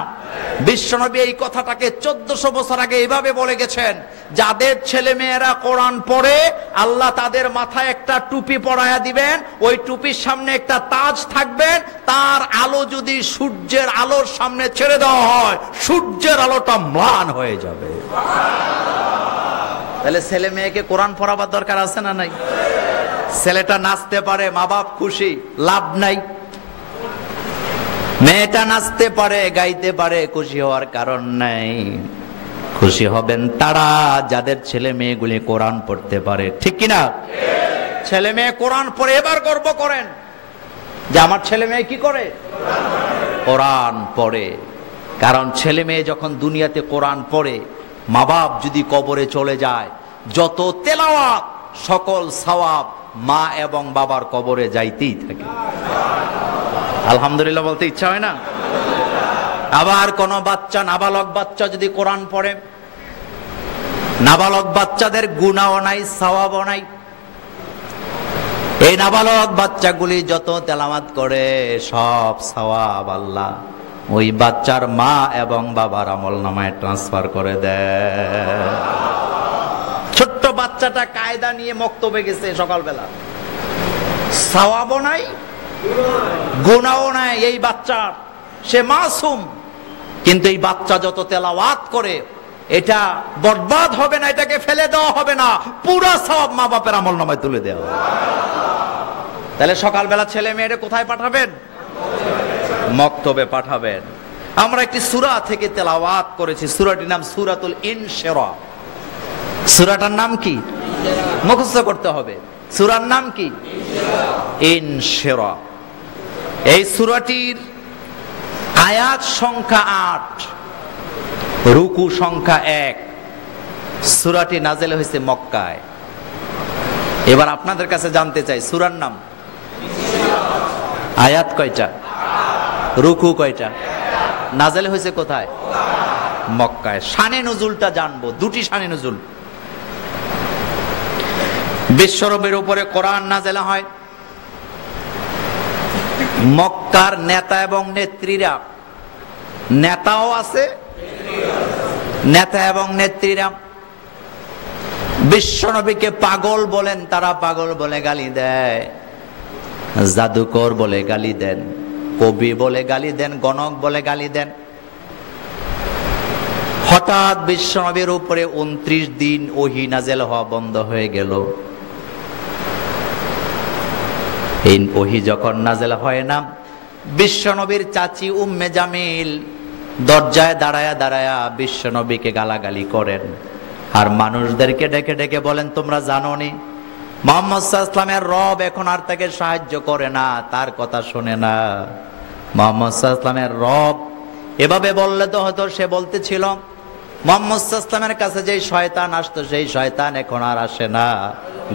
বিশ্বনবী এই কথাটাকে 1400 বছর আগে এইভাবে বলে গেছেন, যাদের ছেলে মেয়েরা কোরআন পড়ে আল্লাহ তাদের মাথায় একটা টুপি পরায়া দিবেন, ওই টুপির সামনে একটা তাজ থাকবেন, তার আলো যদি সূর্যের আলোর সামনে ছেড়ে দেওয়া হয় সূর্যের আলোটা ম্লান হয়ে যাবে। তাহলে ছেলে মেয়েকে কোরআন পড়াবার দরকার আছে না নাই? ছেলেটা নাচতে পারে, মা বাপ খুশি, লাভ নাই। মেয়েটা নাচতে পারে, গাইতে পারে, খুশি হওয়ার কারণ নাই। খুশি হবেন তারা যাদের ছেলে মেয়েগুলি কোরআন পড়তে পারে, ঠিক কিনা? ছেলে মেয়ে কোরআন পড়ে এবার গর্ব করেন যে আমার ছেলে মেয়ে কি করে? কোরআন পড়ে। কারণ ছেলে মেয়ে যখন দুনিয়াতে কোরআন পড়ে, মা বাপ যদি কবরে চলে যায়, যত তেলাওয়াত সকল সওয়াব মা এবং বাবার কবরে যাইতেই থাকে। আলহামদুলিল্লাহ বলতে ইচ্ছা হয় না? আবার কোন বাচ্চা, নাবালক বাচ্চা যদি কোরআন পড়ে, নাবালক বাচ্চাদের গুনাহও নাই, সওয়াবও নাই। এই নাবালক বাচ্চাগুলি যত তেলাওয়াত করে সব সওয়াব আল্লাহ ওই বাচ্চার মা এবং বাবার আমলনামায় ট্রান্সফার করে দেয়। ছোট্ট বাচ্চাটা কায়দা নিয়ে মক্তবে গেছে সকালবেলা, সওয়াবও নাই, গুনাহও নাই এই বাচ্চার, সে মাসুম। কিন্তু এই বাচ্চা যত তেলাওয়াত করে এটা বরবাদ হবে না, এটাকে ফেলে দেওয়া হবে না, পুরো সব মা বাপের আমলনামায় তুলে দেওয়া হবে। তাহলে সকালবেলা ছেলে মেয়েরা কোথায় পাঠাবেন? মক্তবে পাঠাবেন। আমরা একটি সূরা থেকে তেলাওয়াত করেছি, সূরাটির নাম সূরাতুল ইনশিরাহ। সূরাটার নাম কি? মুখস্থ করতে হবে। সূরার নাম কি? ইনশিরাহ। এই সূরাটির আয়াত সংখ্যা 8, রুকু সংখ্যা 1। সূরাটি নাযিল হয়েছে মক্কায়। এবার আপনাদের কাছে জানতে চাই, সূরার নাম, আয়াত কয়টা, রুকু কয়টা, নাযিল হয়েছে কোথায়? মক্কায়। শানে নুজুলটা জানবো, দুটি শানে নুজুল। বিশ্বনবীর উপরে কোরআন নাযিল হয়, মক্কার নেতা এবং নেত্রীরা, নেতাও আছে, নেতা এবং নেত্রীরা বিশ্বনবীকে পাগল বলেন, তারা পাগল বলে গালি দেয়, জাদুকর বলে গালি দেন, কবি বলে গালি দেন, গণক বলে গালি দেন। হঠাৎ বিশ্বনবীর উপরে 29 দিন ওহী নাযিল হওয়া বন্ধ হয়ে গেল। এই ওহী যখন নাযিল হয় না, বিশ্বনবীর চাচি উম্মে জামিল দরজায় দাঁড়ায়া দাঁড়ায়া বিশ্বনবীকে গালাগালি করেন, আর মানুষদেরকে ডেকে ডেকে বলেন, তোমরা জানো নি মুহাম্মদ সাল্লাল্লাহু আলাইহি ওয়াসাল্লামের রব এখন আর তাকে সাহায্য করে না, তার কথা শোনে না। মুহাম্মদ সাল্লাল্লাহু আলাইহি ওয়াসাল্লামের রব এভাবে বললে তো হতো, সে বলতেছিল মুহাম্মদ সাল্লাল্লাহু আলাইহি ওয়াসাল্লামের কাছে যেই শয়তান আসতো সেই শয়তান এখন আর আসে না,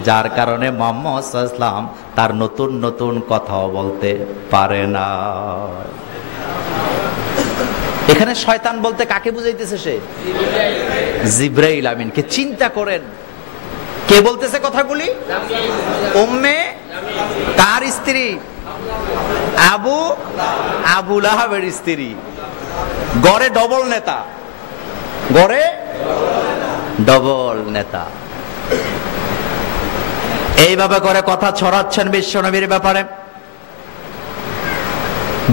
যার কারণে মুহাম্মদ সাল্লাল্লাহু আলাইহি ওয়াসাল্লাম তার নতুন নতুন কথাও বলতে পারে না। এখানে শয়তান বলতে কাকে বুঝাইতেছে? সে জিবরাইল আমিনকে। চিন্তা করেন, কে বলতেছে কথাগুলি? উম্মে কার স্ত্রী? আবু লাহাবের স্ত্রী। গড়ে ডবল নেতা, গড়ে ডবল নেতা। এইভাবে করে কথা ছড়াচ্ছেন বিশ্বনবীর ব্যাপারে।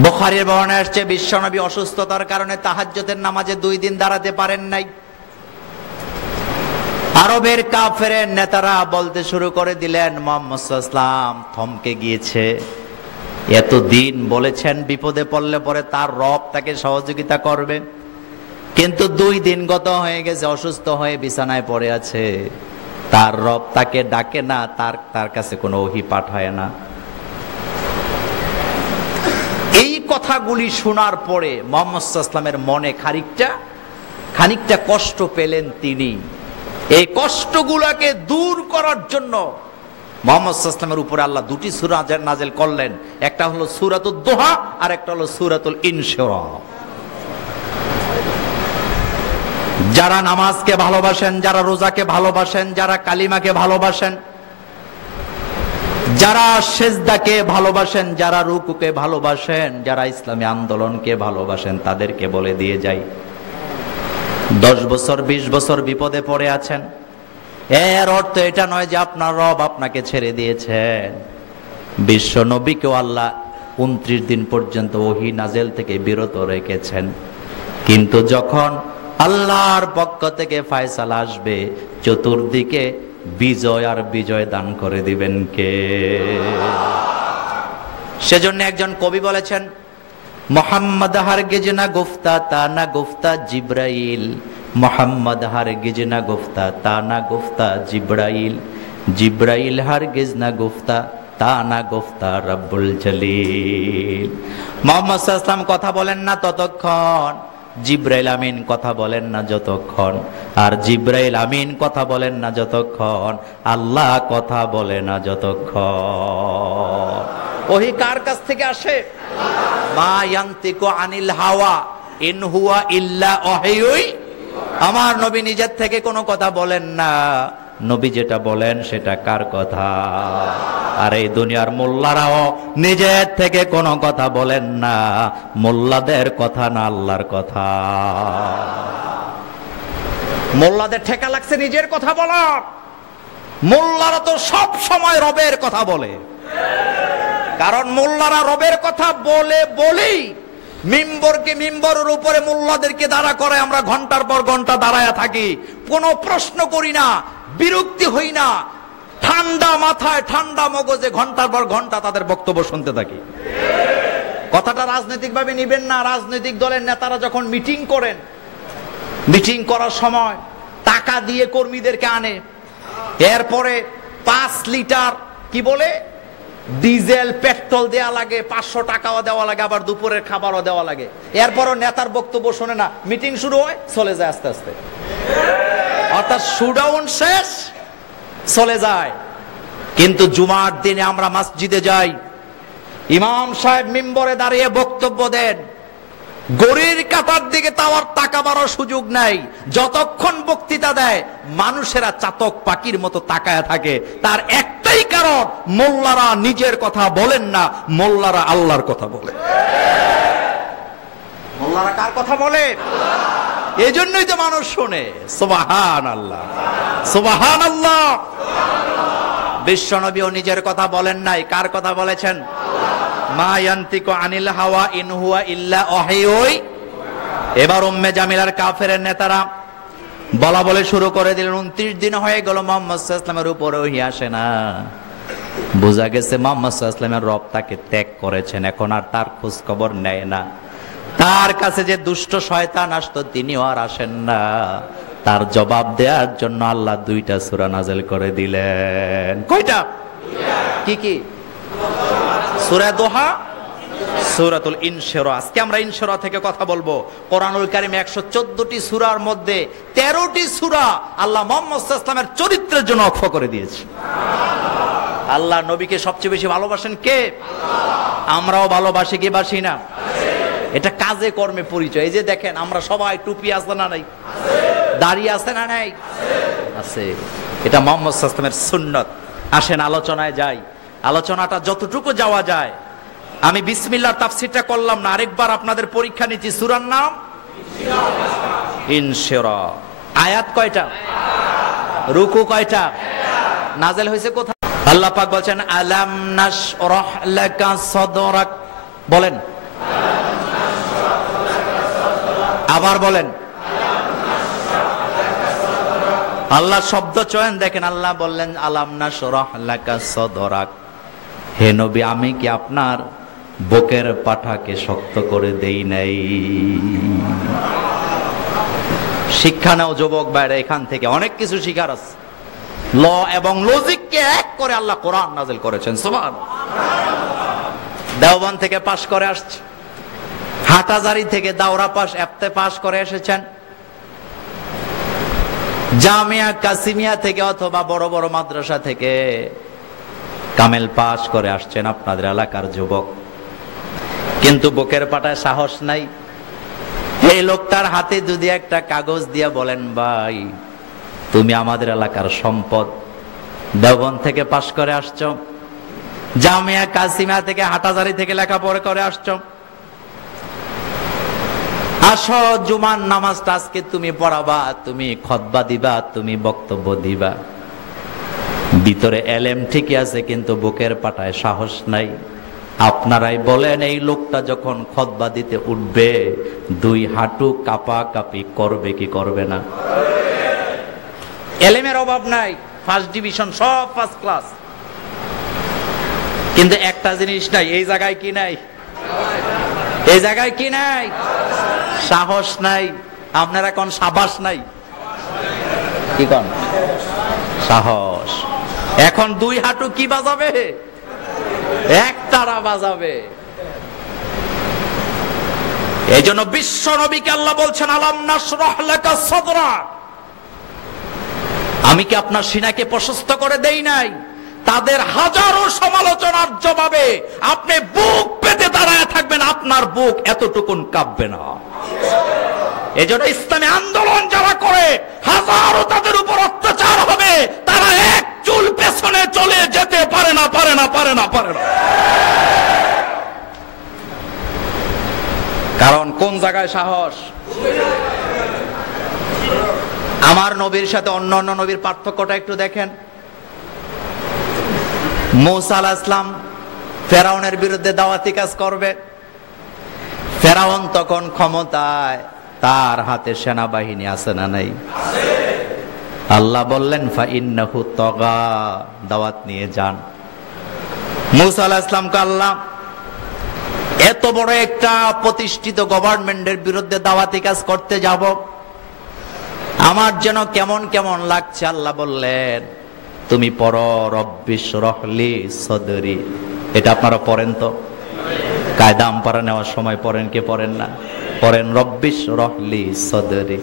বুখারীর বর্ণনায় আসছে, বিশ্বনবী অসুস্থতার কারণে তাহাজ্জুদের নামাজে 2 দিন দাঁড়াতে পারেন নাই। আরবের কাফের নেতারা বলতে শুরু করে দিলেন, মুহাম্মদ সাল্লাল্লাহু আলাইহি ওয়াসাল্লাম থমকে গিয়েছে, এতদিন বলেছেন বিপদে পড়লে পরে তার রব তাকে সহযোগিতা করবে, কিন্তু 2 দিন গত হয়ে গেছে, অসুস্থ হয়ে বিছানায় পড়ে আছে, তার রব তাকে ডাকে না, তার কাছে কোনো ওহী পাঠায় না। এই কথাগুলি শোনার পরে মুহাম্মদ সাল্লাল্লাহু আলাইহি ওয়াসাল্লামের মনে খানিকটা কষ্ট পেলেন তিনি। এই কষ্টগুলোকে দূর করার জন্য মুহাম্মদ সাল্লাল্লাহু আলাইহি ওয়াসাল্লামের উপরে আল্লাহ 2টি সূরা নাযিল করলেন, একটা হলো সূরাতুদ দুহা আর একটা হলো সূরাতুল ইনশিরাহ। যারা নামাজকে ভালোবাসেন, যারা রোজাকে ভালোবাসেন, যারা কালিমাকে ভালোবাসেন, যারা সেজদাকে ভালোবাসেন, যারা রুকুকে ভালোবাসেন, যারা ইসলামী আন্দোলনকে ভালোবাসেন, তাদেরকে বলে দিয়ে যাই, 10 বছর 20 বছর বিপদে পড়ে আছেন, এর অর্থ এটা নয় যে আপনার রব আপনাকে ছেড়ে দিয়েছেন। বিশ্ব নবীকেও আল্লাহ 29 দিন পর্যন্ত ওহী নাযিল থেকে বিরত রেখেছেন, কিন্তু যখন আল্লাহর পক্ষ থেকে ফয়সালা আসবে, চতুর্দিকে বিজয় আর বিজয় দান করে দিবেন কে? সেজন্য একজন কবি বলেছেন, মোহাম্মদ হারগিজ না গুফতা তা না গুফতা জিব্রাইল, মোহাম্মদ হারগিজ না গুফতা তা না গুফতা জিব্রাইল, জিব্রাইল হারগিজ না গুফতা তা না গুফতা রব্বুল জলিল। মুহাম্মদ সাল্লাল্লাহু আলাইহি ওয়াসাল্লাম কথা বলেন না ততক্ষণ, জিব্রাইল আমিন কথা বলেন না যতক্ষণ, আর জিব্রাইল আমিন কথা বলেন না যতক্ষণ, আল্লাহ কথা বলে না যতক্ষণ। ওহী কার কাছ থেকে আসে? মা ইয়ান্তিকু আনিল হাওয়া ইন হুয়া ইল্লা ওয়াহয়ুই। আমার নবী নিজের থেকে কোনো কথা বলেন না, নবী যেটা বলেন সেটা কার কথা? আর এই দুনিয়ার মোল্লারাও নিজের থেকে কোনো কথা বলেন না, মোল্লাদের কথা না আল্লাহর কথা। মোল্লাদের ঠেকা লাগছে নিজের কথা বলার। মোল্লারা তো সব সময় রবের কথা বলে, কারণ মোল্লারা রবের কথা বলেই মিম্বরের উপরে মোল্লাদেরকে দাঁড়া করে আমরা ঘন্টার পর ঘন্টা দাঁড়ায় থাকি, কোনো প্রশ্ন করি না, বিরক্তি হই না, ঠান্ডা মাথায় ঠান্ডা মগজে ঘন্টার পর ঘন্টা তাদের বক্তব্য শুনতে থাকি। কথাটা রাজনৈতিক ভাবে নিবেন না। রাজনৈতিক দলের নেতারা যখন মিটিং করেন, মিটিং করার সময় টাকা দিয়ে কর্মীদেরকে আনে, এরপরে 5 লিটার কি বলে ডিজেল পেট্রোল দেওয়া লাগে, 500 টাকাও দেওয়া লাগে, আবার দুপুরের খাবারও দেওয়া লাগে। এরপরও নেতার বক্তব্য শোনে না, মিটিং শুরু হয়, চলে যায় আস্তে আস্তে, অর্থাৎ শুডাউন শেষ, চলে যায়। কিন্তু জুমার দিনে আমরা মসজিদে যাই, ইমাম সাহেব মিম্বরে দাঁড়িয়ে বক্তব্য দেন, গড়ির কাটার দিকে তাওয়ার তাকাবারও সুযোগ নাই। যতক্ষণ বক্তৃতা দেয় মানুষেরা চাতক পাখির মতো তাকায় থাকে। তার একটাই কারণ, মোল্লারা নিজের কথা বলেন না, মোল্লারা আল্লাহর কথা বলে। মোল্লারা কার কথা বলে? এই জন্যই তো মানুষ শোনে। সুবহানাল্লাহ, সুবহানাল্লাহ। বিশ্বনবীও নিজের কথা বলেন নাই, কার কথা বলেছেন? মা ইয়ান্তিকু আনিল হাওয়া ইন হুয়া ইল্লা ওয়াহয়ুই। এবার উম্মে জামিলার কাফেরের নেতারা বলা বলে শুরু করে দিলেন, 29 দিন হয়ে গেল মুহাম্মদ সাল্লাল্লাহু আলাইহি ওয়াসাল্লামের উপরে ওহী আসে না। বোঝা গেছে মুহাম্মদ সাল্লাল্লাহু আলাইহি ওয়াসাল্লামের রব তাকে ত্যাগ করেছেন, এখন আর তার খোঁজ খবর নেয় না। তার কাছে যে দুষ্ট শয়তান আসতো তিনিও আর আসেন না। তার জবাব দেওয়ার জন্য আল্লাহ 2টা সূরা নাযিল করে দিলেন। কয়টা? কি কি? সূরা দোহা, সূরাতুল ইনশিরা। আজকে আমরা ইনশিরা থেকে কথা বলবো। কোরআনুল কারীমে 114টি সূরার মধ্যে 13টি সূরা আল্লাহ মুহাম্মদ সাল্লাল্লাহু আলাইহি ওয়াসাল্লামের চরিত্রের জন্য ওয়াকফ করে দিয়েছে। আল্লাহ নবীকে সবচেয়ে বেশি ভালোবাসেন কে? আমরাও ভালোবাসি কি বাসি না? এটা কাজে কর্মে পরিচয়। এই যে দেখেন আমরা সবাই টুপি আছে না নাই? দাড়ি আছে না নাই? আছে। এটা মুহাম্মদ সাল্লাল্লাহু আলাইহি ওয়াসাল্লামের সুন্নাত। আসেন আলোচনায় যাই। আলোচনাটা যতটুকু যাওয়া যায়। আমি বিসমিল্লাহ তাফসীরটা করলাম না, আরেকবার আপনাদের পরীক্ষা নিচ্ছি। সূরার নাম ইনশিরা। আয়াত কয়টা? রুকু কয়টা? নাযিল হয়েছে কোথায়? আল্লাহ পাক বলছেন আলাম নাশরাহ লাকা সাদরাক। বলেন, আবার বলেন। আল্লাহ শব্দ চয়ন দেখেন। আল্লাহ বললেন আলাম নাশরাহ লাকা সাদরাক। হে নবী, আমি কি আপনার বুকের পাঠাকে শক্ত করে দেই নাই? শিক্ষা নাও যুবক ভাইরা, এখান থেকে অনেক কিছু শিখার আছে। ল এবং লজিককে এক করে আল্লাহ কোরআন নাযিল করেছেন। সুবহানাল্লাহ। দেওবন্দ থেকে পাশ করে আসছে, হাটাজারি থেকে দাওরা পাস এফতে পাশ করে এসেছেন, জামিয়া কাসিমিয়া থেকে অথবা বড় বড় মাদ্রাসা থেকে কামেল পাশ করে আসছেন আপনাদের এলাকার যুবক, কিন্তু বুকের পাটায় সাহস নাই। এই লোকটার হাতে যদি একটা কাগজ দিয়ে বলেন, ভাই তুমি আমাদের এলাকার সম্পদ, দেওবন্দ থেকে পাশ করে আসছো, জামিয়া কাসিমিয়া থেকে হাটাজারি থেকে লেখাপড়া করে আসছো, আসো জুমার নামাজটা আজকে তুমি পড়াবা, তুমি খুতবা দিবা, তুমি বক্তব্য দিবা। ভিতরে এলেম ঠিকই আছে কিন্তু বুকের পাটায় সাহস নাই। আপনারাই বলেন, এই লোকটা যখন খুতবা দিতে উঠবে 2 হাঁটু কাঁপা কাঁপি করবে কি করবে না? এলেমের অভাব নাই, ফার্স্ট ডিভিশন, সব ফার্স্ট ক্লাস, কিন্তু একটা জিনিস নাই। এই জায়গায় কি নাই? এই জায়গায় কি নাই? সাহস নাই। আপনারা কোন সাবাস নাই? কি কোন? সাহস। এখন 2 হাঁটু কি বাজাবে? একতারা বাজাবে। এই জন্য বিশ্ব নবীকে আল্লাহ বলছেন আলাম নাশরাহ লাকা সাদরাক। আমি কি আপনার সিনাকে প্রশস্ত করে দেই নাই? তাদের হাজারো সমালোচনার জবাবে আপনি বুক পেতে দাঁড়ায় থাকবেন, আপনার বুক এতটুকুন কাঁপবে না। এজন্য ইসলামী আন্দোলন যারা করে, হাজারো তাদের উপর অত্যাচার হবে, তারা এক চুল পেছনে চলে যেতে পারে না, পারে না, পারে না, পারে না। কারণ কোন জায়গায় সাহস? আমার নবীর সাথে অন্য অন্য নবীর পার্থক্যটা একটু দেখেন। মূসা আলাইহিস সালাম ফেরাউনের বিরুদ্ধে দাওয়াতি কাজ করবে। ফেরাউন তখন ক্ষমতায়, তার হাতে সেনাবাহিনী আছে না নাই? আল্লাহ বললেন ফাইন্নাহু তাগা, দাওয়াত নিয়ে যান। মূসা আলাইহিস সালামকে আল্লাহ এত বড় একটা প্রতিষ্ঠিত গভর্নমেন্টের বিরুদ্ধে দাওয়াতি কাজ করতে যাব, আমার যেন কেমন কেমন লাগছে। আল্লাহ বললেন তুমি পড়ো রব্বিশরাহ লি সাদরি। এটা আপনারা পড়েন তো? কায়দাম পারা নেওয়ার সময় পড়েন, কে পড়েন না? পড়েন রব্বিশরাহ লি সাদরি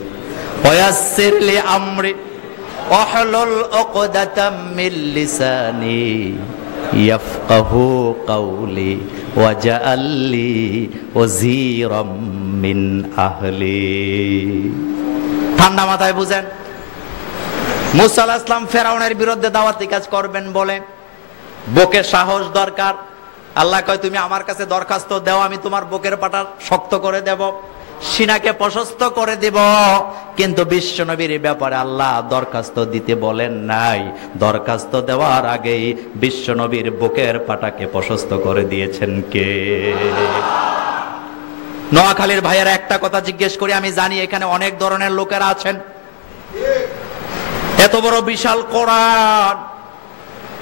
ওয়ায়াসসির লি আমরি ওয়াহলুল উকদাতাম মিন লিসানি ইয়াফকাহু কাওলি ওয়াজআল লি ওয়াজিরাম মিন আহলি। ঠান্ডা মাথায় বুঝেন। মূসা আলাইহিস সালাম ফেরাউনের বিরুদ্ধে দাওয়াতি কাজ করবেন বলে বুকে সাহস দরকার। আল্লাহ কয় তুমি আমার কাছে দরখাস্ত দাও, আমি তোমার বুকের পাটা শক্ত করে দেব। সিনাকে প্রশস্ত করে দিব। কিন্তু বিশ্বনবীর ব্যাপারে আল্লাহ দরখাস্ত দিতে বলেন নাই। দরখাস্ত দেওয়ার আগেই বিশ্বনবীর বুকের পাটাকে প্রশস্ত করে দিয়েছেন কে? নোয়াখালীর ভাইয়েরা একটা কথা জিজ্ঞেস করি, আমি জানি এখানে অনেক ধরনের লোকেরা আছেন। এত বড় বিশাল কোরআন,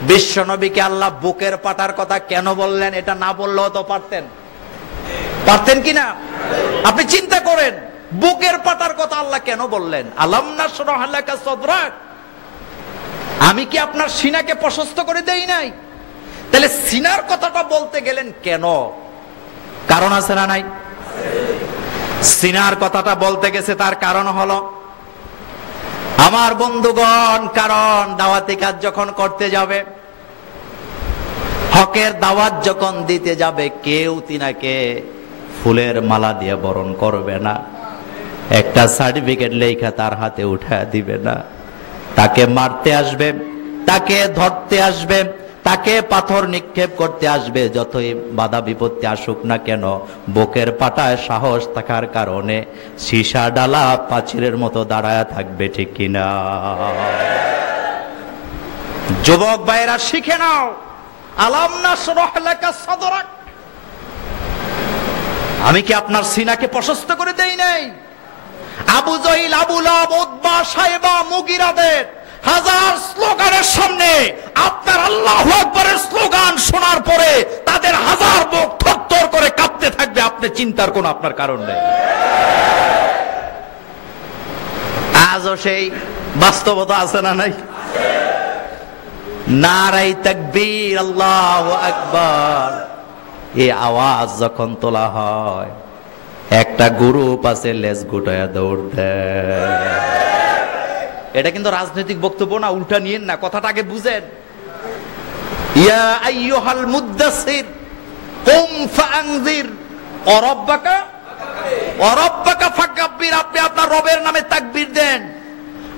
বিশ্বনবীকে আল্লাহ বুকের পাটার কথা কেন বললেন? এটা না বললেও তো পারতেন কিনা? আপনি চিন্তা করেন, বুকের পাটার কথা আল্লাহ কেন বললেন? আলাম নাশরাহ লাকা সাদরাক, আমি কি আপনার সিনাকে প্রশস্ত করে দেই নাই? তাহলে সিনার কথাটা বলতে গেলেন কেন? কারণ আছে না নাই? সিনার কথাটা বলতে গেছে, তার কারণ হলো, আমার বন্ধুগণ, কারণ দাওয়াতি কাজ যখন করতে যাবে, হকের দাওয়াত যখন দিতে যাবে, কেউ তিনাকে ফুলের মালা দিয়ে বরণ করবে না, একটা সার্টিফিকেট লেখা তার হাতে উঠা দিবে না। তাকে মারতে আসবে, তাকে ধরতে আসবে, তাকে পাথর নিক্ষেপ করতে আসবে, যতই বাধা বিপত্তি আসুক না কেন, বুকের পাটায় সাহস থাকার কারণে সীসা ডালা প্রাচীরের মতো দাঁড়ায় থাকবে, ঠিক কিনা? যুবক ভাইরা শিখে নাও, আলাম নাশরাহ লাকা সাদরাক, আমি কি আপনার সিনাকে প্রশস্ত করে দেই নাই? আবু জহিল, আবু লাহাব, উতবা, সাইবা, মুগিরাদের হাজার স্লোগানের সামনে আপনার আল্লাহু আকবারের স্লোগান শোনার পরে তাদের হাজার বুক থরথর করে কাঁপতে থাকবে, আপনি চিন্তার কোনো আপনার কারণ নেই। আজও সেই বাস্তবতা আছে না নাই? নারায়ে তাকবীর, আল্লাহু আকবার, এই আওয়াজ যখন তোলা হয়, একটা গ্রুপ আছে লেজ গুটায়া দৌড় দেয়। এটা কিন্তু রাজনৈতিক বক্তব্য না, উল্টা নিয়েন না, কথাটা আগে বুঝেন। ইয়া আইয়ুহাল মুদ্দাসসির কুম ফাআনজির ওয়া রাব্বাকা ফাকাব্বির, আপনি আপনার রবের নামে তাকবীর দেন।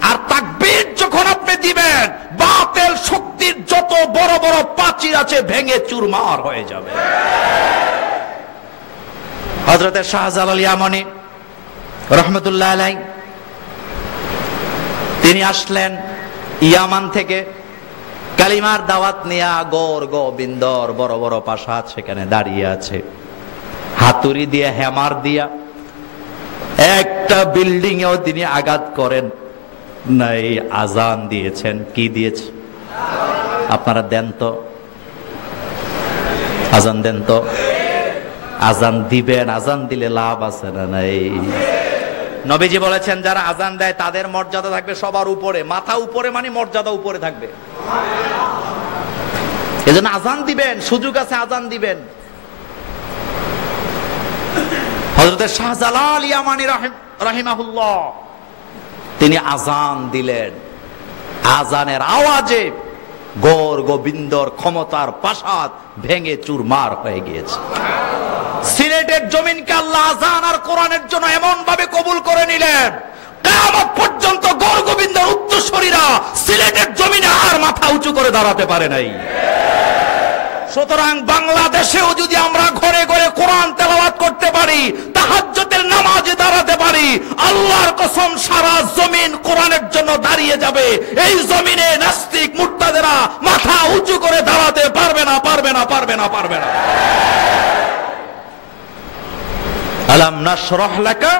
আর তাকবীর যখন আপনি দিবেন, বাতিল শক্তির যত বড় বড় প্রাচীর আছে ভেঙে চুরমার হয়ে যাবে। হযরত শাহজালাল ইয়ামানি রাহমাতুল্লাহ আলাইহি, তিনি আসলেন ইয়ামান থেকে কালিমার দাওয়াত নিয়ে। গৌর গোবিন্দর বড় বড় প্রাসাদ সেখানে দাঁড়িয়ে আছে, হাতুড়ি দিয়ে, হ্যামার দিয়া একটা বিল্ডিং এও তিনি আঘাত করেন নাই, আজান দিয়েছেন। কি দিয়েছে? আপনারা দেন তো, আজান দেন তো, আজান দিবেন। আজান দিলে লাভ আছে না নাই? নবীজি বলেছেন, যারা আজান দেয় তাদের মর্যাদা থাকবে সবার উপরে, মাথা উপরে মানে মর্যাদা উপরে থাকবে। এজন্য আজান দিবেন, সুযোগ আছে আজান দিবেন। হযরত শাহজালাল ইয়ামানি রাহিমাহুল্লাহ, তিনি আজান দিলেন। আজানের আওয়াজে গৌর গোবিন্দর ক্ষমতার প্রাসাদ ভেঙে চুরমার হয়ে গিয়েছে। সিলেটের জমিনকে আল্লাহ আযান আর কোরআনের জন্য এমন ভাবে কবুল করে নিলেন, কিয়ামত পর্যন্ত গৌর গোবিন্দর উত্তরসূরিরা সিলেটের জমিনে আর মাথা উঁচু করে দাঁড়াতে পারে নাই। সুতরাং বাংলাদেশেও যদি আমরা ঘরে ঘরে কোরআন তেলাওয়াত করতে পারি, তাহাজ্জুদের নামাজে দাঁড়াতে পারি, আল্লাহর কসম সারা জমিন কোরআনের জন্য দাঁড়িয়ে যাবে। এই জমিনে নাস্তিক মুরতাদেরা মাথা উঁচু করে দাঁড়াতে পারবে না, পারবে না, পারবে না, পারবে না। আলাম নাশরাহ লাকা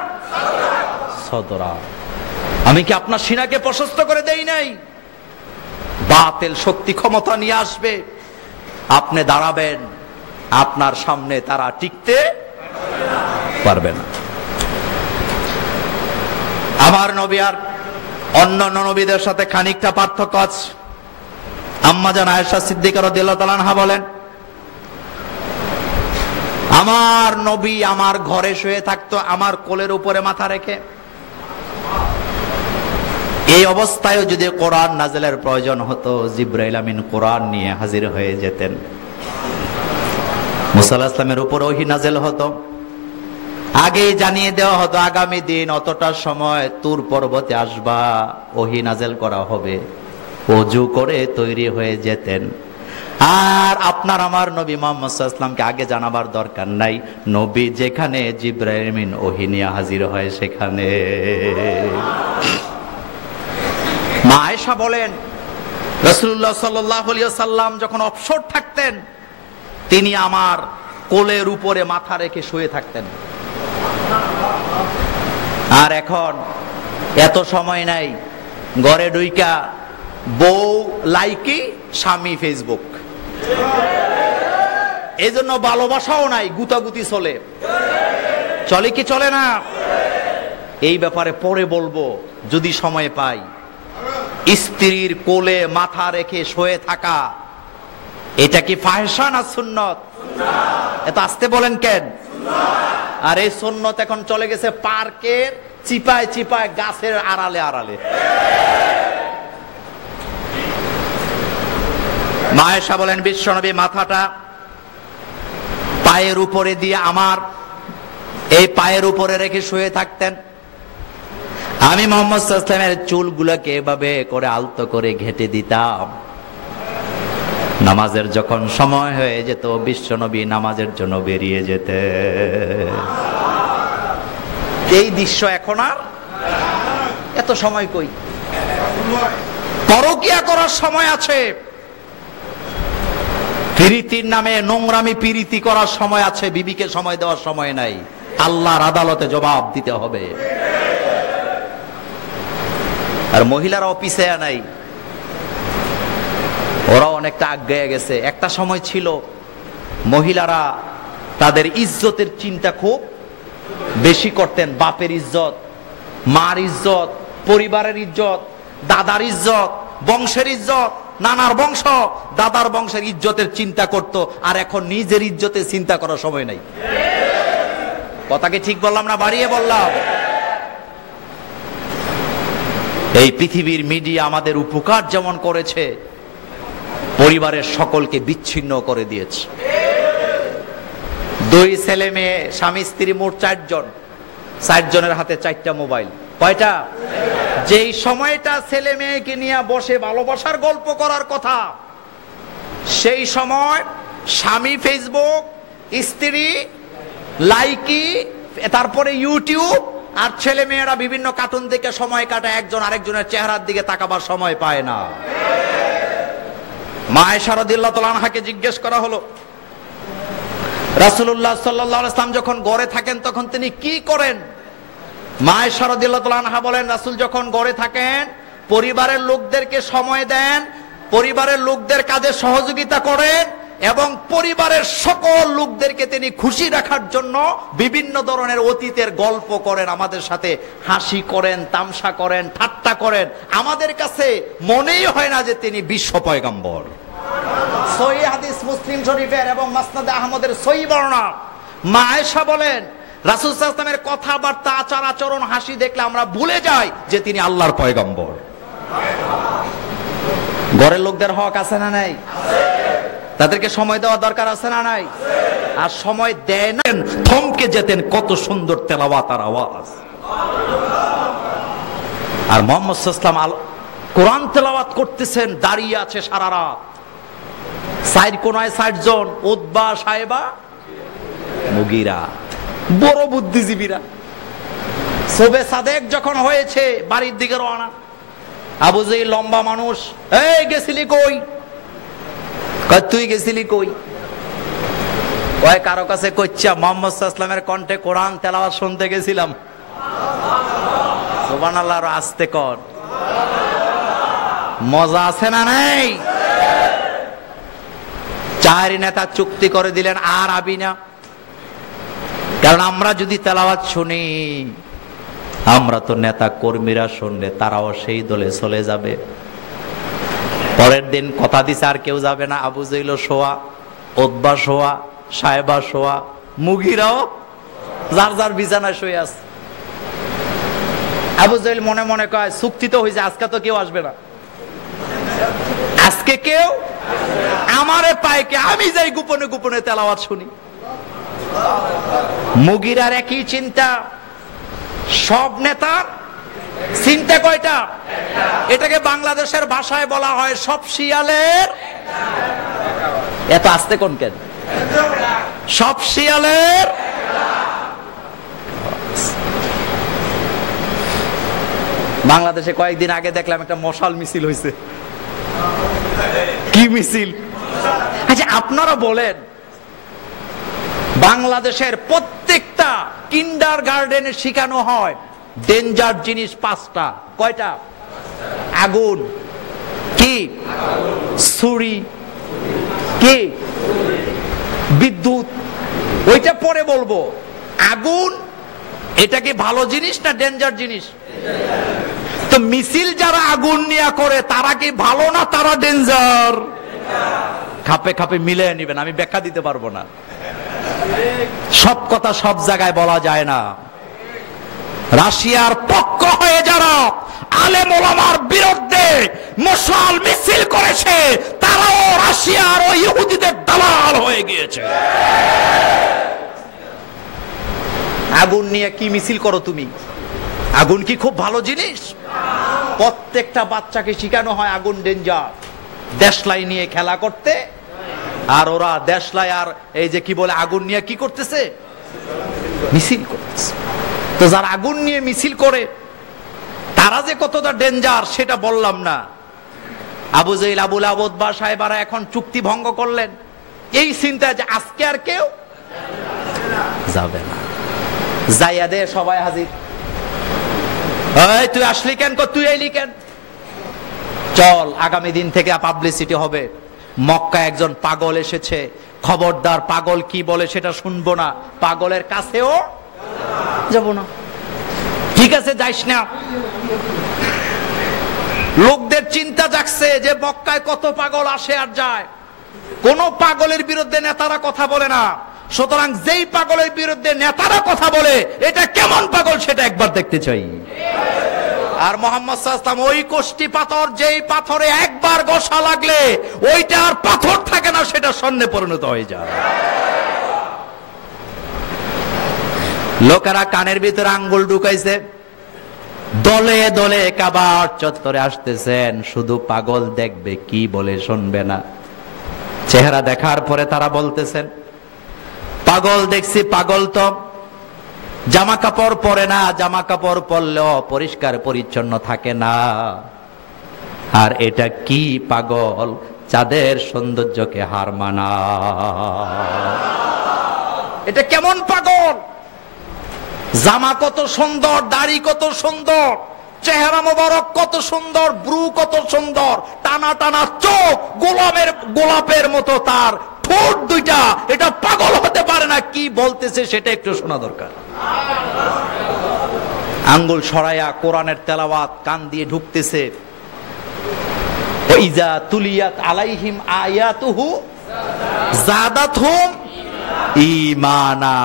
সাদরা, আমি কি আপনার সিনাকে প্রশস্ত করে দেই নাই? বাতিল শক্তি ক্ষমতা নিয়ে আসবে, আপনি দাঁড়াবেন, আপনার সামনে তারা টিকতে পারবে না। আমার নবী আর অন্যান্য নবীদের সাথে খানিকটা পার্থক্য আছে। আম্মা জান আয়েশা সিদ্দিকা রাদিয়াল্লাহু তাআলা আনহা বলেন, আমার নবী আমার ঘরে শুয়ে থাকতো, আমার কোলের উপরে মাথা রেখে। এই অবস্থায় যদি কোরআন নাজিলের প্রয়োজন হতো, জিবরাইল আমিন কোরআন নিয়ে হাজির হয়ে যেতেন। মুসা আলাইহিস সালামের উপর ওহী নাজিল হতো, আগে জানিয়ে দেওয়া হতো আগামী দিন অতটা সময় তুর পর্বতে আসবা, ওহী নাজিল করা হবে। ওযু করে তৈরি হয়ে যেতেন। আর আপনার আমার নবী মুহাম্মদ সাল্লাল্লাহু আলাইহি ওয়াসাল্লামকে আগে জানাবার দরকার নাই, নবী যেখানে জিবরাইল আমিন ওহী নিয়ে হাজির হয় সেখানে। মা আয়েশা বলেন, রাসূলুল্লাহ সাল্লাল্লাহু আলাইহি ওয়াসাল্লাম যখন অবসর থাকতেন, তিনি আমার কোলের উপরে মাথা রেখে শুয়ে থাকতেন। আর এখন এত সময় নাই, ঘরে ঢুইকা বউ লাইকি, স্বামী ফেসবুক, এই জন্য ভালোবাসাও নাই, গুতাগুতি চলে। চলে কি চলে না? এই ব্যাপারে পরে বলবো যদি সময় পাই। স্ত্রীর কোলে মাথা রেখে শুয়ে থাকা, এটা কি ফাহিশা না সুন্নত? এত আস্তে বলেন কেন? আর এই সুন্নত এখন চলে গেছে পার্কের চিপায় চিপায়, গাছের আড়ালে আড়ালে। মা আয়েশা বলেন, বিশ্বনবী মাথাটা পায়ের উপরে দিয়ে আমার এই পায়ের উপরে রেখে শুয়ে থাকতেন। আমি মুহাম্মদ সাল্লাল্লাহু আলাইহি ওয়াসাল্লামের চুলগুলোকে এভাবে করে আলতো করে ঘেঁটে দিতাম। নামাজের যখন সময় হয়ে যেত, বিশ্বনবী নামাজের জন্য বেরিয়ে যেতে। এই দৃশ্য এখন আর এত সময় কই? পরকিয়া করার সময় আছে, প্রীতির নামে নোংরামি প্রীতি করার সময় আছে, বিবিকে সময় দেওয়ার সময় নাই। আল্লাহর আদালতে জবাব দিতে হবে। আর মহিলারা অফিসে নাই, ওরা অনেকটা আগে গেছে। একটা সময় ছিল মহিলারা তাদের ইজ্জতের চিন্তা খুব বেশি করতেন। বাপের ইজ্জত, মার ইজ্জত, পরিবারের ইজ্জত, দাদার ইজ্জত, বংশের ইজ্জত, নানার বংশ, দাদার বংশের ইজ্জতের চিন্তা করত। আর এখন নিজের ইজ্জতের চিন্তা করার সময় নাই। কথা কি ঠিক বললাম না বাড়িয়ে বললাম? এই পৃথিবীর মিডিয়া আমাদের উপকার যেমন করেছে, পরিবারের সকলকে বিচ্ছিন্ন করে দিয়েছে। দুই ছেলে মেয়ে, স্বামী স্ত্রী, মোট 4 জন। 4 জনের হাতে 4টা মোবাইল। কয়টা? যেই সময়টা ছেলে মেয়েকে নিয়ে বসে ভালোবাসার গল্প করার কথা, সেই সময় স্বামী ফেসবুক, স্ত্রী লাইকি, তারপরে ইউটিউব, আর ছেলে মেয়েরা বিভিন্ন কার্টুন দেখে সময় কাটায়। একজন আরেকজনের চেহারার দিকে তাকাবার সময় পায় না। মা আয়েশা রাদিয়াল্লাহু তাআলা আনহাকে জিজ্ঞেস করা হলো, রাসূলুল্লাহ সাল্লাল্লাহু আলাইহি ওয়াসাল্লাম যখন ঘরে থাকেন তখন তিনি কি করেন? মা আয়েশা রাদিয়াল্লাহু তাআলা আনহা বলেন, রাসূল যখন ঘরে থাকেন পরিবারের লোকদেরকে সময় দেন, পরিবারের লোকদের কাজে সহযোগিতা করেন, এবং পরিবারের সকল লোকদেরকে তিনি খুশি রাখার জন্য বিভিন্ন ধরনের অতীতের গল্প করেন, আমাদের সাথে হাসি করেন, তামসা করেন, ঠাট্টা করেন। আমাদের কাছে মনেই হয় না যে তিনি বিশ্ব পয়গম্বর। সহিহ হাদিস মুসলিম শরীফের এবং মাসনাদে আহমদের সহিহ বর্ণনা। মা আয়েশা বলেন, রাসূল সাল্লাল্লাহু আলাইহি ওয়াসাল্লামের কথাবার্তা, আচার আচরণ, হাসি দেখলে আমরা ভুলে যাই যে তিনি আল্লাহর পয়গম্বর। ঘরের লোকদের হক আছে না নাই? তাদেরকে সময় দেওয়া দরকার আছে না নাই? আর সময় দেয় না, থমকে যেতেন, কত সুন্দর তেলাওয়াত আর আওয়াজ। আর মুহাম্মদ সাল্লাল্লাহু আলাইহি ওয়াসাল্লাম কোরআন তেলাওয়াত করতেছেন, দাঁড়িয়ে আছে সারা রাত। 4 কোনায় 4 জন, উতবা, সাইবা, মুগীরা, বড় বুদ্ধিজীবীরা। শোবে সাদেক যখন হয়েছে, বাড়ির দিকে রওনা। আবু জেহেল লম্বা মানুষ, এই গেছিলি কই? কয় তুই গেছিলি কই? কয় কারো কাছে কইছা মুহাম্মদ সাল্লাল্লাহু আলাইহি ওয়াসাল্লামের কণ্ঠে কোরআন তেলাওয়াত শুনতে গেছিলাম। সুবহানাল্লাহ, আর আস্তে কর। মজা আছে না নাই? 4 নেতা চুক্তি করে দিলেন আর আবি না। কারণ আমরা যদি তেলাওয়াত শুনি, আমরা তো নেতা কর্মীরা শুনলে তারাও সেই দলে চলে যাবে। পরের দিন কথা দিছে আর কেউ যাবে না। আবু জেহেল শোয়া, উতবা শোয়া, সাইবা শোয়া, মুগীরাও যার যার বিছানায় শুয়ে আছে। আবু জেহেল মনে মনে কয়, চুক্তি তো হয়েছে, আজকে তো কেউ আসবে না। আজকে কেউ আমারে পায় কে? আমি যাই গোপনে গোপনে তেলাওয়াত শুনি। মুগীরার একই চিন্তা। সব নেতার চিন্তা কয়টা? এটাকে বাংলাদেশের ভাষায় বলা হয় সব শিয়ালের। এত আস্তে কোন কেন? সব শিয়ালের বাংলাদেশে কয়েকদিন আগে দেখলাম একটা মশাল মিছিল হয়েছে। কি মিছিল? আচ্ছা আপনারা বলেন, বাংলাদেশের প্রত্যেকটা কিন্ডার গার্ডেনে শেখানো হয় ডেঞ্জার জিনিস 5টা। কয়টা? আগুন, কি ছুরি, কি বিদ্যুৎ, ওইটা পরে বলবো। আগুন এটা কি ভালো জিনিস না ডেঞ্জার জিনিস? তো মিছিল যারা আগুন নিয়ে করে তারা কি ভালো না তারা ডেঞ্জার? খাপে খাপে মিলে নিবেন, আমি ব্যাখ্যা দিতে পারবো না। সব কথা সব জায়গায় বলা যায় না। রাশিয়ার পক্ষ হয়ে যারা আলেম ওলামার বিরুদ্ধে মশাল মিছিল করেছে তারাও রাশিয়ার ও ইহুদিদের দালাল হয়ে গিয়েছে। আগুন নিয়ে কি মিছিল করো তুমি? আগুন কি খুব ভালো জিনিস? প্রত্যেকটা বাচ্চাকে শেখানো হয় আগুন ডেঞ্জার। দেশলাই নিয়ে খেলা করতে, আর ওরা দেশলাই আর এই যে কি বলে আগুন নিয়ে কি করতেছে? মিছিল করতেছে। তো যারা আগুন নিয়ে মিছিল করে তারা যে কতটা ডেঞ্জার সেটা বললাম না। আবু জাইল, আবুল আবদবা সাহেবারা এখন চুক্তি ভঙ্গ করলেন এই চিন্তা যে আজকে আর কেউ যাবে না। যাইয়া দে সবাই হাজির। তুই আসলি কেন? তুই এলি কেন? চল, আগামী দিন থেকে পাবলিসিটি হবে, মক্কা একজন পাগল এসেছে, খবরদার পাগল কি বলে সেটা শুনবো না, পাগলের কাছেও যাব না। ঠিক আছে, যাইস না। লোকদের চিন্তা জাগছে যে মক্কায় কত পাগল আসে আর যায়, কোন পাগলের বিরুদ্ধে নেতারা কথা বলে না। সুতরাং যেই পাগলের বিরুদ্ধে নেতারা কথা বলে এটা কেমন পাগল সেটা একবার দেখতে চাই। আর মুহাম্মদ সাল্লাল্লাহু আলাইহি ওয়াসাল্লাম ওই কোষ্টি পাথর, যেই পাথরে একবার ঘষা লাগলে ওইটা আর পাথর থাকে না, সেটা স্বর্ণে পরিণত হয়ে যায়। লোকেরা কানের ভিতরে আঙ্গুল ঢুকাইছে, দলে দলে কাবার চত্বরে আসতেছেন, শুধু পাগল দেখবে, কি বলে শুনবে না। চেহারা দেখার পরে তারা বলতেছেন, পাগল দেখছি, পাগল তো জামা কাপড় পরে না, জামা কাপড় পরলেও পরিষ্কার পরিচ্ছন্ন থাকে না। আর এটা কি পাগল, চাঁদের সৌন্দর্যকে হার মানা। এটা কেমন পাগল? জামা কত সুন্দর, দাড়ি কত সুন্দর, চেহারা মোবারক কত সুন্দর, ব্রু কত সুন্দর, টানা টানা চোখ, গোলাপের মতো তার ঠোঁট দুইটা, এটা পাগল হতে পারে না। কি বলতেছে সেটা একটু শোনা দরকার। আঙ্গুল সরাইয়া কোরআনের তেলাওয়াত কান দিয়ে ঢুকতেছে। ওয়াইজা তুলিয়াত আলাইহিম আয়াতুহু যাদাতহুম ঈমানা।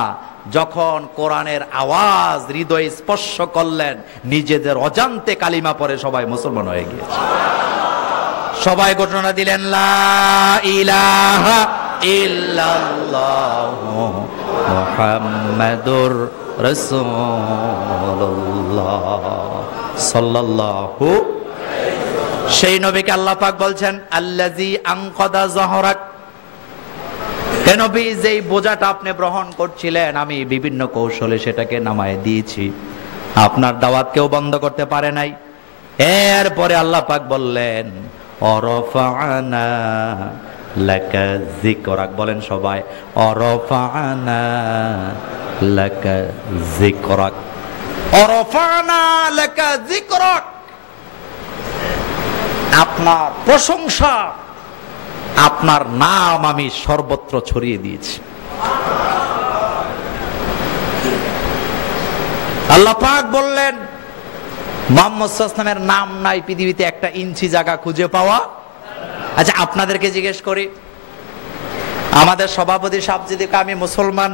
যখন কোরআনের আওয়াজ হৃদয় স্পর্শ করলেন, নিজেদের অজান্তে কালিমা পড়ে সবাই মুসলমান হয়ে গিয়েছে। সবাই ঘোষণা দিলেন, লা ইলাহা ইল্লাল্লাহু মুহাম্মাদুর রাসূলুল্লাহ সাল্লাল্লাহু। সেই নবীকে আল্লাহ পাক বলছেন, আল্লাযী আনকাদা যাহরাক। হে নবী, যেই বোঝাটা আপনি গ্রহণ করছিলেন আমি বিভিন্ন কৌশলে সেটাকে নামায় দিয়েছি, আপনার দাওয়াত কেউ বন্ধ করতে পারে নাই। এরপরে আল্লাহ পাক বললেন, অরফানা লাকা যিকরাক। বলেন সবাই, অরফানা লাকা যিকরাক, অরফানা লাকা যিকরাক। আপনার প্রশংসা, আপনার নাম আমি সর্বত্র ছড়িয়ে দিয়েছি। আল্লাহ পাক বললেন, মুহাম্মদ সাল্লাল্লাহু আলাইহি ওয়াসাল্লামের নাম নাই পৃথিবীতে একটা ইঞ্চি জায়গা খুঁজে পাওয়া। আচ্ছা আপনাদেরকে জিজ্ঞেস করি, আমাদের সভাপতি সাহেব যদি আমি মুসলমান,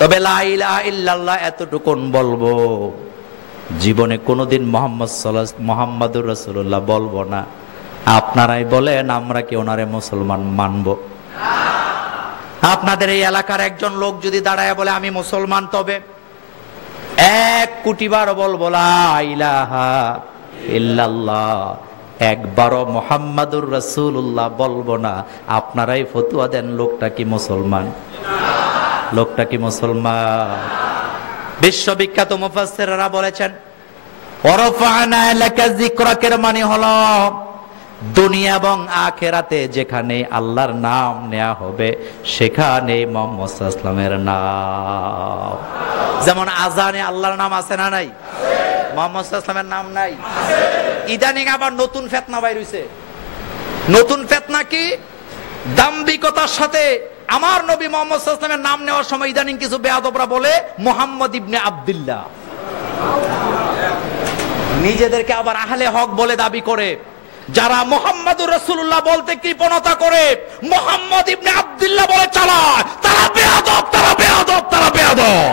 তবে লা ইলাহা ইল্লাল্লাহ এতটুকুন বলবো, জীবনে কোনোদিন মুহাম্মাদুর রাসূলুল্লাহ বলবো না। আপনারাই বলেন আমরা কি ওনারে মুসলমান মানব? আপনাদের এই এলাকার একজন লোক যদি দাঁড়ায় বলে আমি মুসলমান, তবে 1 কোটি বার বলবো লা ইলাহা ইল্লাল্লাহ, একবারও মুহাম্মাদুর রাসূলুল্লাহ বলবো না। আপনারাই ফতোয়া দেন লোকটা কি মুসলমান, লোকটা কি মুসলমান। বিশ্ববিখ্যাত মুফাসসিররা বলেছেন ওয়ারাফা'না লাকা যিকরাকের মানে হলো দুনিয়া এবং আখিরাতে যেখানে আল্লাহর নাম নেওয়া হবে সেখানে মুহাম্মদ সাল্লাল্লাহু আলাইহি ওয়াসাল্লামের নাম। যেমন আজানে আল্লাহর নাম আছে না নাই? মুহাম্মদ সাল্লাল্লাহু আলাইহি ওয়াসাল্লামের নাম নাই। ইদানিং আবার নতুন ফিতনা বাইর হইছে। নতুন ফিতনা কি? দাম্ভিকতার সাথে আমার নবী মুহাম্মদ সাল্লাল্লাহু আলাইহি ওয়াসাল্লামের নাম নেওয়ার সময় ইদানিং কিছু বেয়াদবরা বলে মুহাম্মদ ইবনে আব্দুল্লাহ। নিজেদেরকে আবার আহলে হক বলে দাবি করে। যারা মুহাম্মাদুর রাসূলুল্লাহ বলতে কৃপণতা করে মুহাম্মদ ইবনে আব্দুল্লাহ বলে চালায়, তারা বেয়াদব, তারা বেয়াদব, তারা বেয়াদব।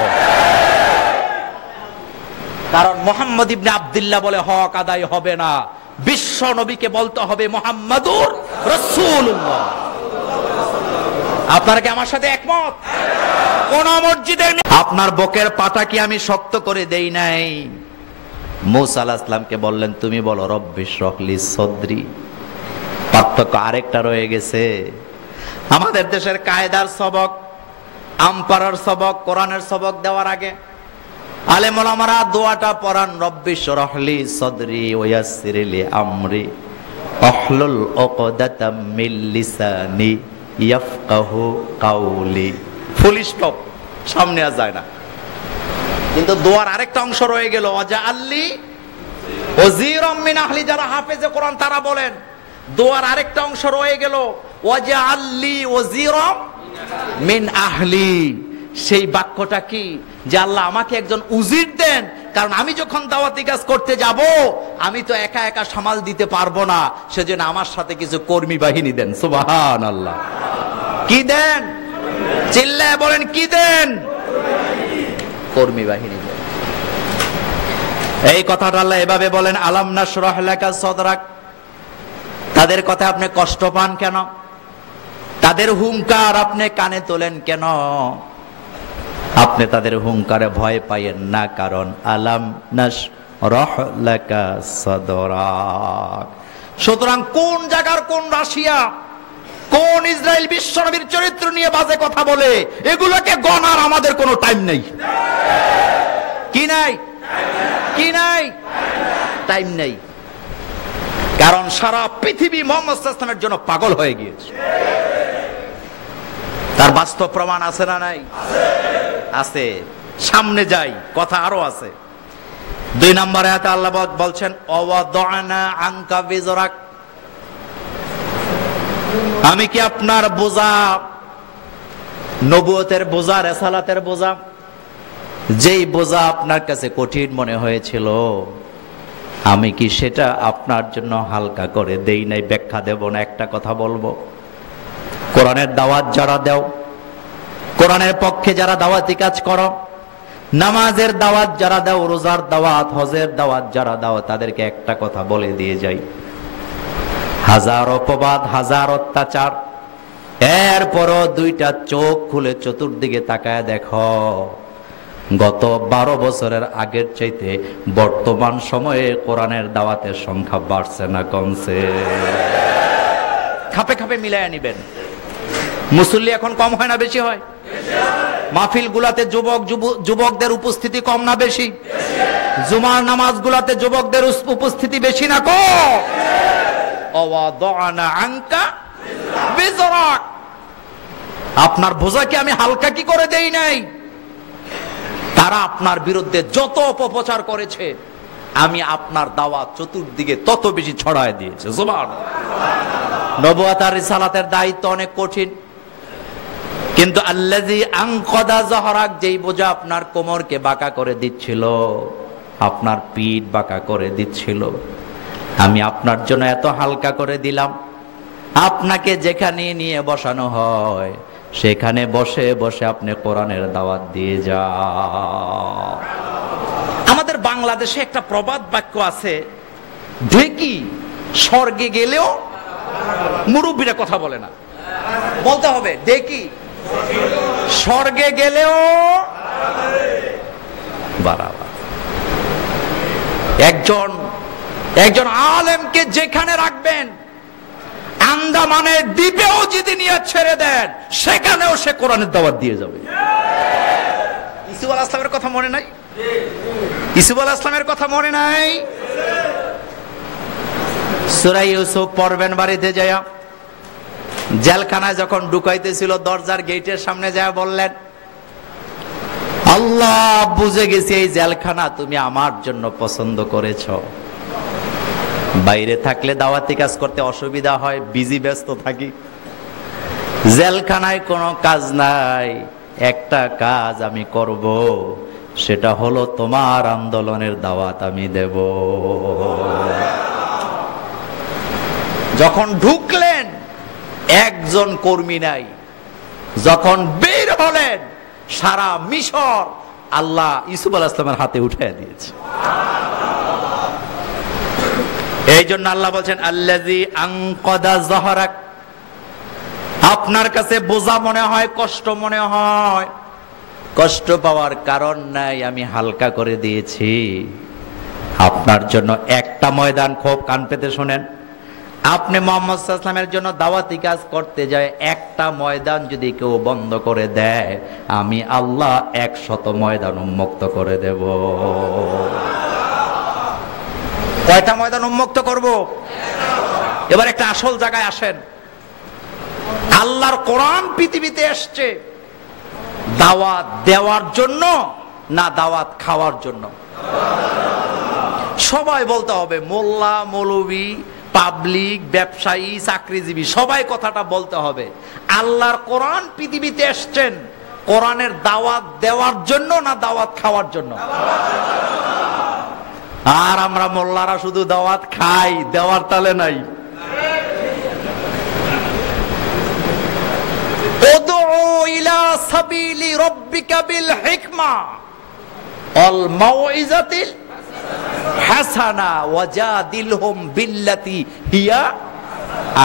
কারণ মুহাম্মদ ইবনে আব্দুল্লাহ বলে হক আদায় হবে না। বিশ্ব নবীকে বলতে হবে মুহাম্মাদুর রাসূলুল্লাহ। আপনারা কি আমার সাথে একমত? কোন মসজিদের আপনার বুকের পাটা কি আমি শক্ত করে দেই নাই? মুসা আলাইহিস সালামকে বললেন তুমি বলো রব্বি ইশরাহলি সদরি। পার্থক্য আরেকটা রয়ে গেছে। আমাদের দেশের কায়দার সবক, আমপারার সবক, কোরআনের সবক দেওয়ার আগে আলেম ওলামারা দোয়াটা পড়ান রব্বি ইশরাহলি সদরি ওয়া ইয়াসসির লি আমরি ওয়াহলুল উকদাতাম মিন লিসানি ইয়াফকাহু কাওলি। ফুল স্টপ, সামনে আর যায় না। কিন্তু দোয়ার আরেকটা অংশ রয়ে গেল ওয়াজআল্লি ওয়াজিরাম মিন আহলি। যারা হাফেজে কোরআন তারা বলেন দোয়ার আরেকটা অংশ রয়ে গেল ওয়াজআল্লি ওয়াজিরাম মিন আহলি। সেই বাক্যটা কি? যে আল্লাহ আমাকে একজন উজির দেন, কারণ আমি যখন দাওয়াতি কাজ করতে যাব আমি তো একা একা সামাল দিতে পারবো না, সেজন্য আমার সাথে কিছু কর্মী বাহিনী দেন। সুবহানাল্লাহ। কি দেন? চিল্লায় বলেন কি দেন? কর্মী বাহিনী দেন। এই কথাটা আল্লাহ এভাবে বলেন আলাম নাশরাহ লাকা সদরাক। তাদের কথা আপনি কষ্ট পান কেন? তাদের হুঙ্কার আপনি কানে তোলেন কেন? আপনি তাদের হুঙ্কারে ভয় পাইয়েন না, কারণ আলাম নাশরাহ লাকা সদরাক। সুতরাং কোন জায়গার কোন রাশিয়া, কোন ইসরায়েল বিশ্বনবীর চরিত্র নিয়ে বাজে কথা বলে এগুলোকে গণার আমাদের কোনো টাইম নেই। কি নাই? কি নাই? টাইম নেই। কারণ সারা পৃথিবী মুহাম্মদ সাল্লাল্লাহু আলাইহি ওয়াসাল্লামের জন্য পাগল হয়ে গিয়েছে। তার বাস্তব প্রমাণ আছে না নাই? আছে। সামনে যাই, কথা আরো আছে। 2 নম্বর আয়াতে আল্লাহ বলছেন ওয়াদানা আনকা বিজরাক। আমি কি আপনার বোঝা, নবুয়তের বোঝা, রিসালাতের বোঝা, যেই বোঝা আপনার কাছে কঠিন মনে হয়েছিল আমি কি সেটা আপনার জন্য হালকা করে দেই নাই? ব্যাখ্যা দেব না, একটা কথা বলবো। কোরআনের দাওয়াত যারা দাও, কোরআনের পক্ষে যারা দাওয়াতি কাজ করো, নামাজের দাওয়াত যারা দাও, রোজার দাওয়াত, হজের দাওয়াত যারা দাও, তাদেরকে একটা কথা বলে দিয়ে যাই, হাজার অপবাদ, হাজার অত্যাচার, এরপরও 2টা চোখ খুলে চতুর্দিকে তাকায় দেখো গত 12 বছরের আগের চাইতে বর্তমান সময়ে কোরআনের দাওয়াতের সংখ্যা বাড়ছে না কমছে? খাপে খাপে মিলাইয়া নিবেন। মুসল্লি এখন কম হয় না বেশি হয়? মাহফিল গুলাতে যুবকদের উপস্থিতি কম না বেশি? জুমার নামাজ গুলাতে যুবকদের উপস্থিতি বেশি না কম? ওয়াদানা আনকা বিজরাক। আপনার বোঝাকে আমি হালকা কি করে দেই নাই? তারা আপনার বিরুদ্ধে যত অপপ্রচার করেছে আমি আপনার দাওয়াত চতুর্দিকে তত বেশি ছড়ায় দিয়েছে। সুবহানাল্লাহ। নবুয়ত আর রিসালাতের দায়িত্ব অনেক কঠিন, কিন্তু আল্লাযী আনকাদা যাহরাক, যেই বোঝা আপনার কোমরকে বাঁকা করে দিচ্ছিল, আপনার পিঠ বাঁকা করে দিচ্ছিল, আমি আপনার জন্য এত হালকা করে দিলাম। আপনাকে যেখানে নিয়ে বসানো হয় সেখানে বসে বসে আপনি কোরআনের দাওয়াত দিয়ে যান। আমাদের বাংলাদেশে একটা প্রবাদ বাক্য আছে, ঢেকি স্বর্গে গেলেও মুরব্বীরা কথা বলে না। বলতে হবে ঢেকি স্বর্গে গেলেও বাড়াবা। একজন একজন আলেমকে যেখানে রাখবেন, আন্দামানের দ্বীপেও যদি নিয়ে ছেড়ে দেন, সেখানেও সে কোরআনের দাওয়াত দিয়ে যাবে। ইসুফ আলাইহিস সালামের কথা মনে নাই? ইসুফ আলাইহিস সালামের কথা মনে নাই? সূরা ইউসুফ পড়বেন বাড়িতে যায়া। জেলখানায় যখন ঢুকাইতেছিল, দরজার গেটের সামনে যায় বললেন, আল্লাহ, বুঝে গেছি এই জেলখানা তুমি আমার জন্য পছন্দ করেছ। বাইরে থাকলে দাওয়াতি কাজ করতে অসুবিধা হয়, বিজি ব্যস্ত থাকি। জেলখানায় কোনো কাজ নাই, একটা কাজ আমি করব, সেটা হলো তোমার আন্দোলনের দাওয়াত আমি দেব। যখন ঢুকলেন একজন কর্মী নাই, যখন বের হলেন সারা মিশর আল্লাহ ইউসুফ আলাইহিস সালামের হাতে উঠায় দিয়েছে। এই জন্য আল্লাহ বলছেন, আল্লাযী আনকাদা যাহরাক। আপনার কাছে বোঝা মনে হয়, কষ্ট মনে হয়, কষ্ট পাওয়ার কারণ নাই, আমি হালকা করে দিয়েছি আপনার জন্য একটা ময়দান। খুব কান পেতে শোনেন, আপনি মুহাম্মদ সাল্লাল্লাহু আলাইহি ওয়াসাল্লামের জন্য দাওয়াতি কাজ করতে যায়, একটা ময়দান যদি কেউ বন্ধ করে দেয়, আমি আল্লাহ 100 ময়দান উন্মুক্ত করে দেব। কয়টা ময়দান উন্মুক্ত করব? এবার একটা আসল জায়গায় আসেন। আল্লাহর কোরআন পৃথিবীতে এসছে দাওয়াত দেওয়ার জন্য না দাওয়াত খাওয়ার জন্য? সবাই বলতে হবে, মোল্লা, মৌলবি, পাবলিক, ব্যবসায়ী, চাকরিজীবী, সবাই কথাটা বলতে হবে। আল্লাহর কোরআন পৃথিবীতে এসছেন কোরআনের দাওয়াত দেওয়ার জন্য না দাওয়াত খাওয়ার জন্য? আর আমরা মোল্লারা শুধু দাওয়াত খাই, দেওয়ার তালে নাই। উদউ ইলা সাবিলি রাব্বিকা বিল হিকমা ওয়াল মাউইজাতিল হাসানা ওয়াজাদিলহুম বিল্লাতি হিয়া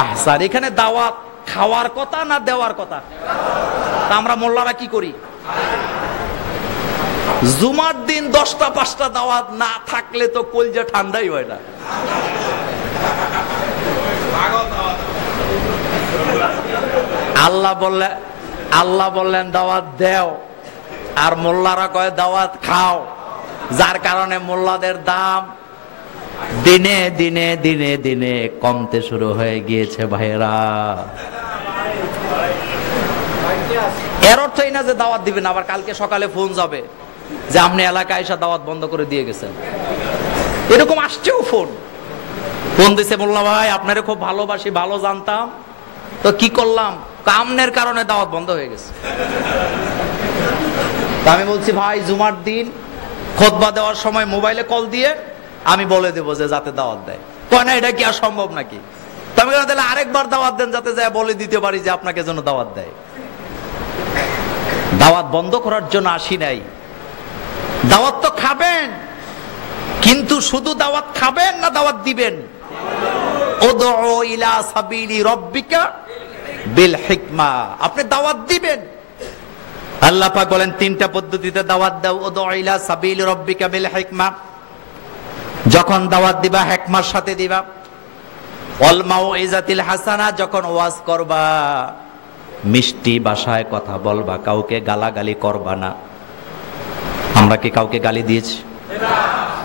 আহসান। এখানে দাওয়াত খাওয়ার কথা না দেওয়ার কথা? তা আমরা মোল্লারা কি করি? জুমার দিন 10টা 5টা দাওয়াত না থাকলে তো কলজা ঠান্ডাই হয় না। আল্লাহ বললেন দাওয়াত দেও, আর মোল্লারা কয় দাওয়াত খাও। যার কারণে মোল্লাদের দাম দিনে দিনে দিনে দিনে কমতে শুরু হয়ে গিয়েছে ভাইরা। এর অর্থ এই না যে দাওয়াত দিবেন আবার কালকে সকালে ফোন যাবে যে আপনি এলাকায় এসে দাওয়াত বন্ধ করে দিয়ে গেছেন। এরকম আসছেও ফোন দিছে, মোল্লা ভাই আপনারে খুব ভালোবাসি, ভালো জানতাম, তো কি করলাম, কামনের কারণে দাওয়াত বন্ধ হয়ে গেছে। আমি বলছি ভাই জুমার দিন খুতবা দেওয়ার সময় মোবাইলে কল দিয়ে আমি বলে দেবো যে যাতে দাওয়াত দেয়। কয় না এটা কি আর সম্ভব নাকি? তবে তাহলে আরেকবার দাওয়াত দেন যাতে যায় বলে দিতে পারি যে আপনাকে যেন দাওয়াত দেয়। দাওয়াত বন্ধ করার জন্য আসি নাই, দাওয়াত তো খাবেন, কিন্তু শুধু দাওয়াত খাবেন না দাওয়াত দিবেন? উদউ ইলা সাবিলি রাব্বিকা বিল হিকমা, আপনি দাওয়াত দিবেন। আল্লাহ পাক বলেন 3টা পদ্ধতিতে দাওয়াত দাও। উদউ ইলা সাবিলি রাব্বিকা বিল হিকমা, যখন দাওয়াত দিবা হিকমার সাথে দিবা। ওয়াল মাউইজাতিল হাসানা, যখন ওয়াজ করবা মিষ্টি ভাষায় কথা বলবা, কাউকে গালাগালি করবা না। আমরা কি কাউকে গালি দিয়েছি?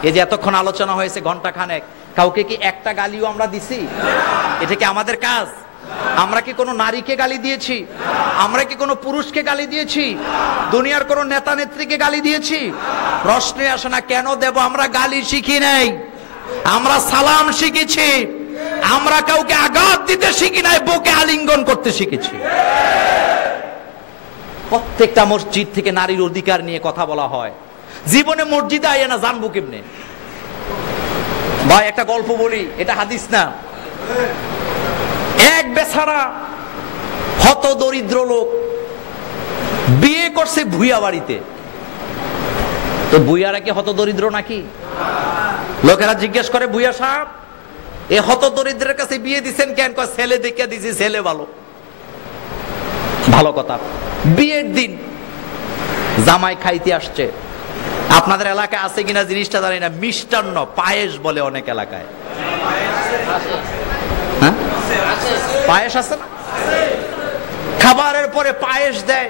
এই যে এতক্ষণ আলোচনা হয়েছে ঘন্টা খানেক, কাউকে কি একটা গালিও আমরা দিছি? এটা কি আমাদের কাজ? আমরা কি কোনো নারীকে গালি দিয়েছি? আমরা কি কোনো পুরুষকে গালি দিয়েছি? দুনিয়ার কোনো নেতা নেত্রীকে গালি দিয়েছি? প্রশ্নে আসে না কেন দেব? আমরা গালি শিখি নাই, আমরা সালাম শিখেছি। আমরা কাউকে আঘাত দিতে শিখি নাই, বুকে আলিঙ্গন করতে শিখেছি। প্রত্যেকটা মসজিদ থেকে নারীর অধিকার নিয়ে কথা বলা হয়। জীবনে মসজিদে আইয়া না জানবো কেমনে? ভাই একটা গল্প বলি, এটা হাদিস না। এক বেচারা হত দরিদ্র লোক বিয়ে করছে ভুইয়া বাড়িতে। তো ভুইয়ারা কি হত দরিদ্র নাকি? লোকেরা জিজ্ঞেস করে, ভুইয়া সাহেব এ হত দরিদ্রের কাছে বিয়ে দিচ্ছেন কেন? কয় ছেলে দেখে দিছি, ছেলে ভালো। ভালো কথা। বিয়ের দিন জামাই খাইতে আসছে। আপনাদের এলাকায় আছে কিনা জিনিসটা জানি না, মিষ্টান্ন পায়েস বলে অনেক এলাকায়। হ্যাঁ, পায়েস আছে না? খাবারের পরে পায়েস দেয়।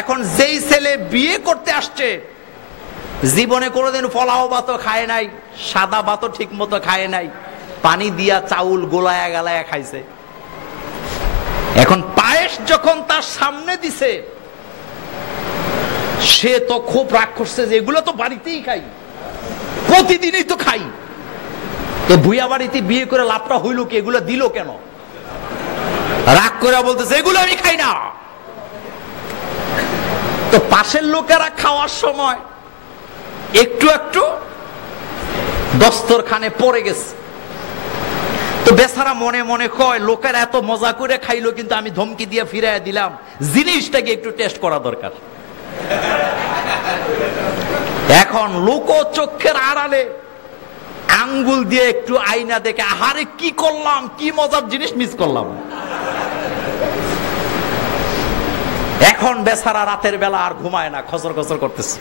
এখন যেই ছেলে বিয়ে করতে আসছে, জীবনে কোনোদিন পোলাও ভাতও খায় নাই, সাদা ভাতও ঠিক মতো খায় নাই, পানি দিয়া চাউল গোলায়া গালায়া খাইছে। এখন পায়েস যখন তার সামনে দিছে, সে তো খুব রাগ করছে যে এগুলো তো বাড়িতেই খাই, প্রতিদিনই তো খাই, তো ভুয়া বাড়িতে বিয়ে করে লাভটা হইল কি, এগুলো দিল কেন? রাগ করে বলতেছে এগুলো আমি খাই না। তো পাশের লোকেরা খাওয়ার সময় একটু একটু দস্তরখানে পড়ে গেছে। তো বেচারা মনে মনে কয় লোকেরা এত মজা করে খাইলো, কিন্তু আমি ধমকি দিয়ে ফিরাইয়া দিলাম, জিনিসটাকে একটু টেস্ট করা দরকার। এখন লোক চোখের আড়ালে আঙ্গুল দিয়ে একটু আয়না দেখে, আহারে কি করলাম, কি মজার জিনিস মিস করলাম। এখন বেচারা রাতের বেলা আর ঘুমায় না, খসর খসর করতেছে।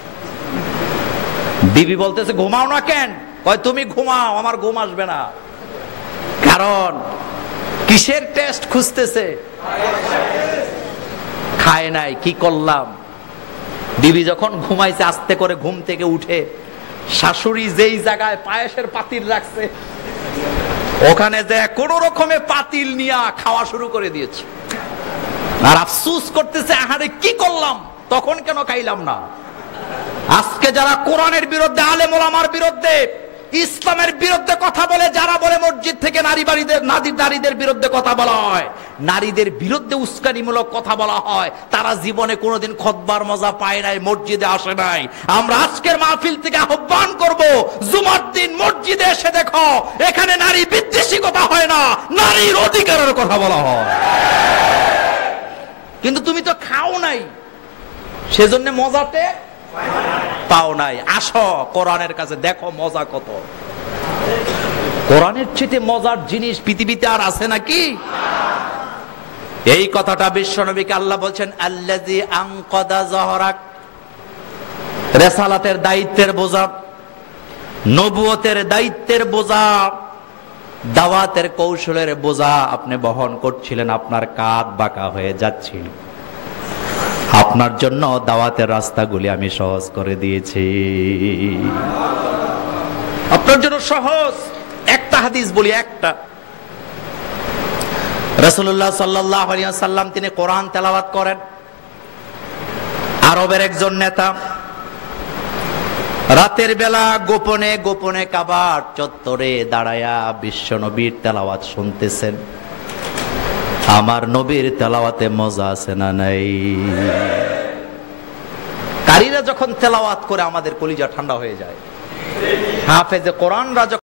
বিবি বলতেছে ঘুমাও না কেন? কয় তুমি ঘুমাও, আমার ঘুম আসবে না। কারণ কিসের টেস্ট খুঁজতেছে? খায় নাই, কি করলাম। বিবি যখন ঘুমাইছে, আস্তে করে ঘুম থেকে উঠে শাশুড়ি যেই জায়গায় পায়েসের পাতিল রাখছে, ওখানে যে কোন রকমে পাতিল নিয়ে খাওয়া শুরু করে দিয়েছে। আর আফসোস করতেছে, আহারে কি করলাম, তখন কেন খাইলাম না। আজকে যারা কোরআনের বিরুদ্ধে, আলেম ওলামার বিরুদ্ধে, ইসলামের বিরুদ্ধে কথা বলে, যারা বলে মসজিদ থেকে নারীদের বিরুদ্ধে কথা বলা হয়, নারীদের বিরুদ্ধে উস্কানিমূলক কথা বলা হয়, তারা জীবনে কোনোদিন খুতবার মজা পায় নাই, মসজিদে আসে নাই। আমরা আজকের মাহফিল থেকে আহ্বান করব, জুমার দিন মসজিদে এসে দেখো, এখানে নারী বিদ্বেষী কথা হয় না, নারীর অধিকারের কথা বলা হয়। কিন্তু তুমি তো খাও নাই, সেজন্য মজাতে পাও নাই। আসো কোরআনের কাছে, দেখো মজা কত। কোরআনের চেয়ে মজার জিনিস পৃথিবীতে আর আছে নাকি? এই কথাটা বিশ্বনবীকে আল্লাহ বলছেন, আল্লাযী আনকাদা যহরাক। রিসালাতের দায়িত্বের বোঝা, নবুয়তের দায়িত্বের বোঝা, দাওয়াতের কৌশলের বোঝা আপনি বহন করছিলেন, আপনার কাঁধ বাঁকা হয়ে যাচ্ছিল। আপনার জন্য দাওয়াতের রাস্তাগুলি আমি সহজ করে দিয়েছি, আপনার জন্য সহজ। একটা হাদিস বলি, একটা। রাসূলুল্লাহ সাল্লাল্লাহু আলাইহি ওয়াসাল্লাম তিনি কোরআন তেলাওয়াত করেন। আরবের একজন নেতা রাতের বেলা গোপনে গোপনে কাবার চত্বরে দাঁড়ায়া বিশ্ব নবীর তেলাওয়াত শুনতেছেন। আমার নবীর তেলাওয়াতে মজা আছে না নাই? কারীরা যখন তেলাওয়াত করে আমাদের কলিজা ঠান্ডা হয়ে যায়। হাফেজে কোরআনরা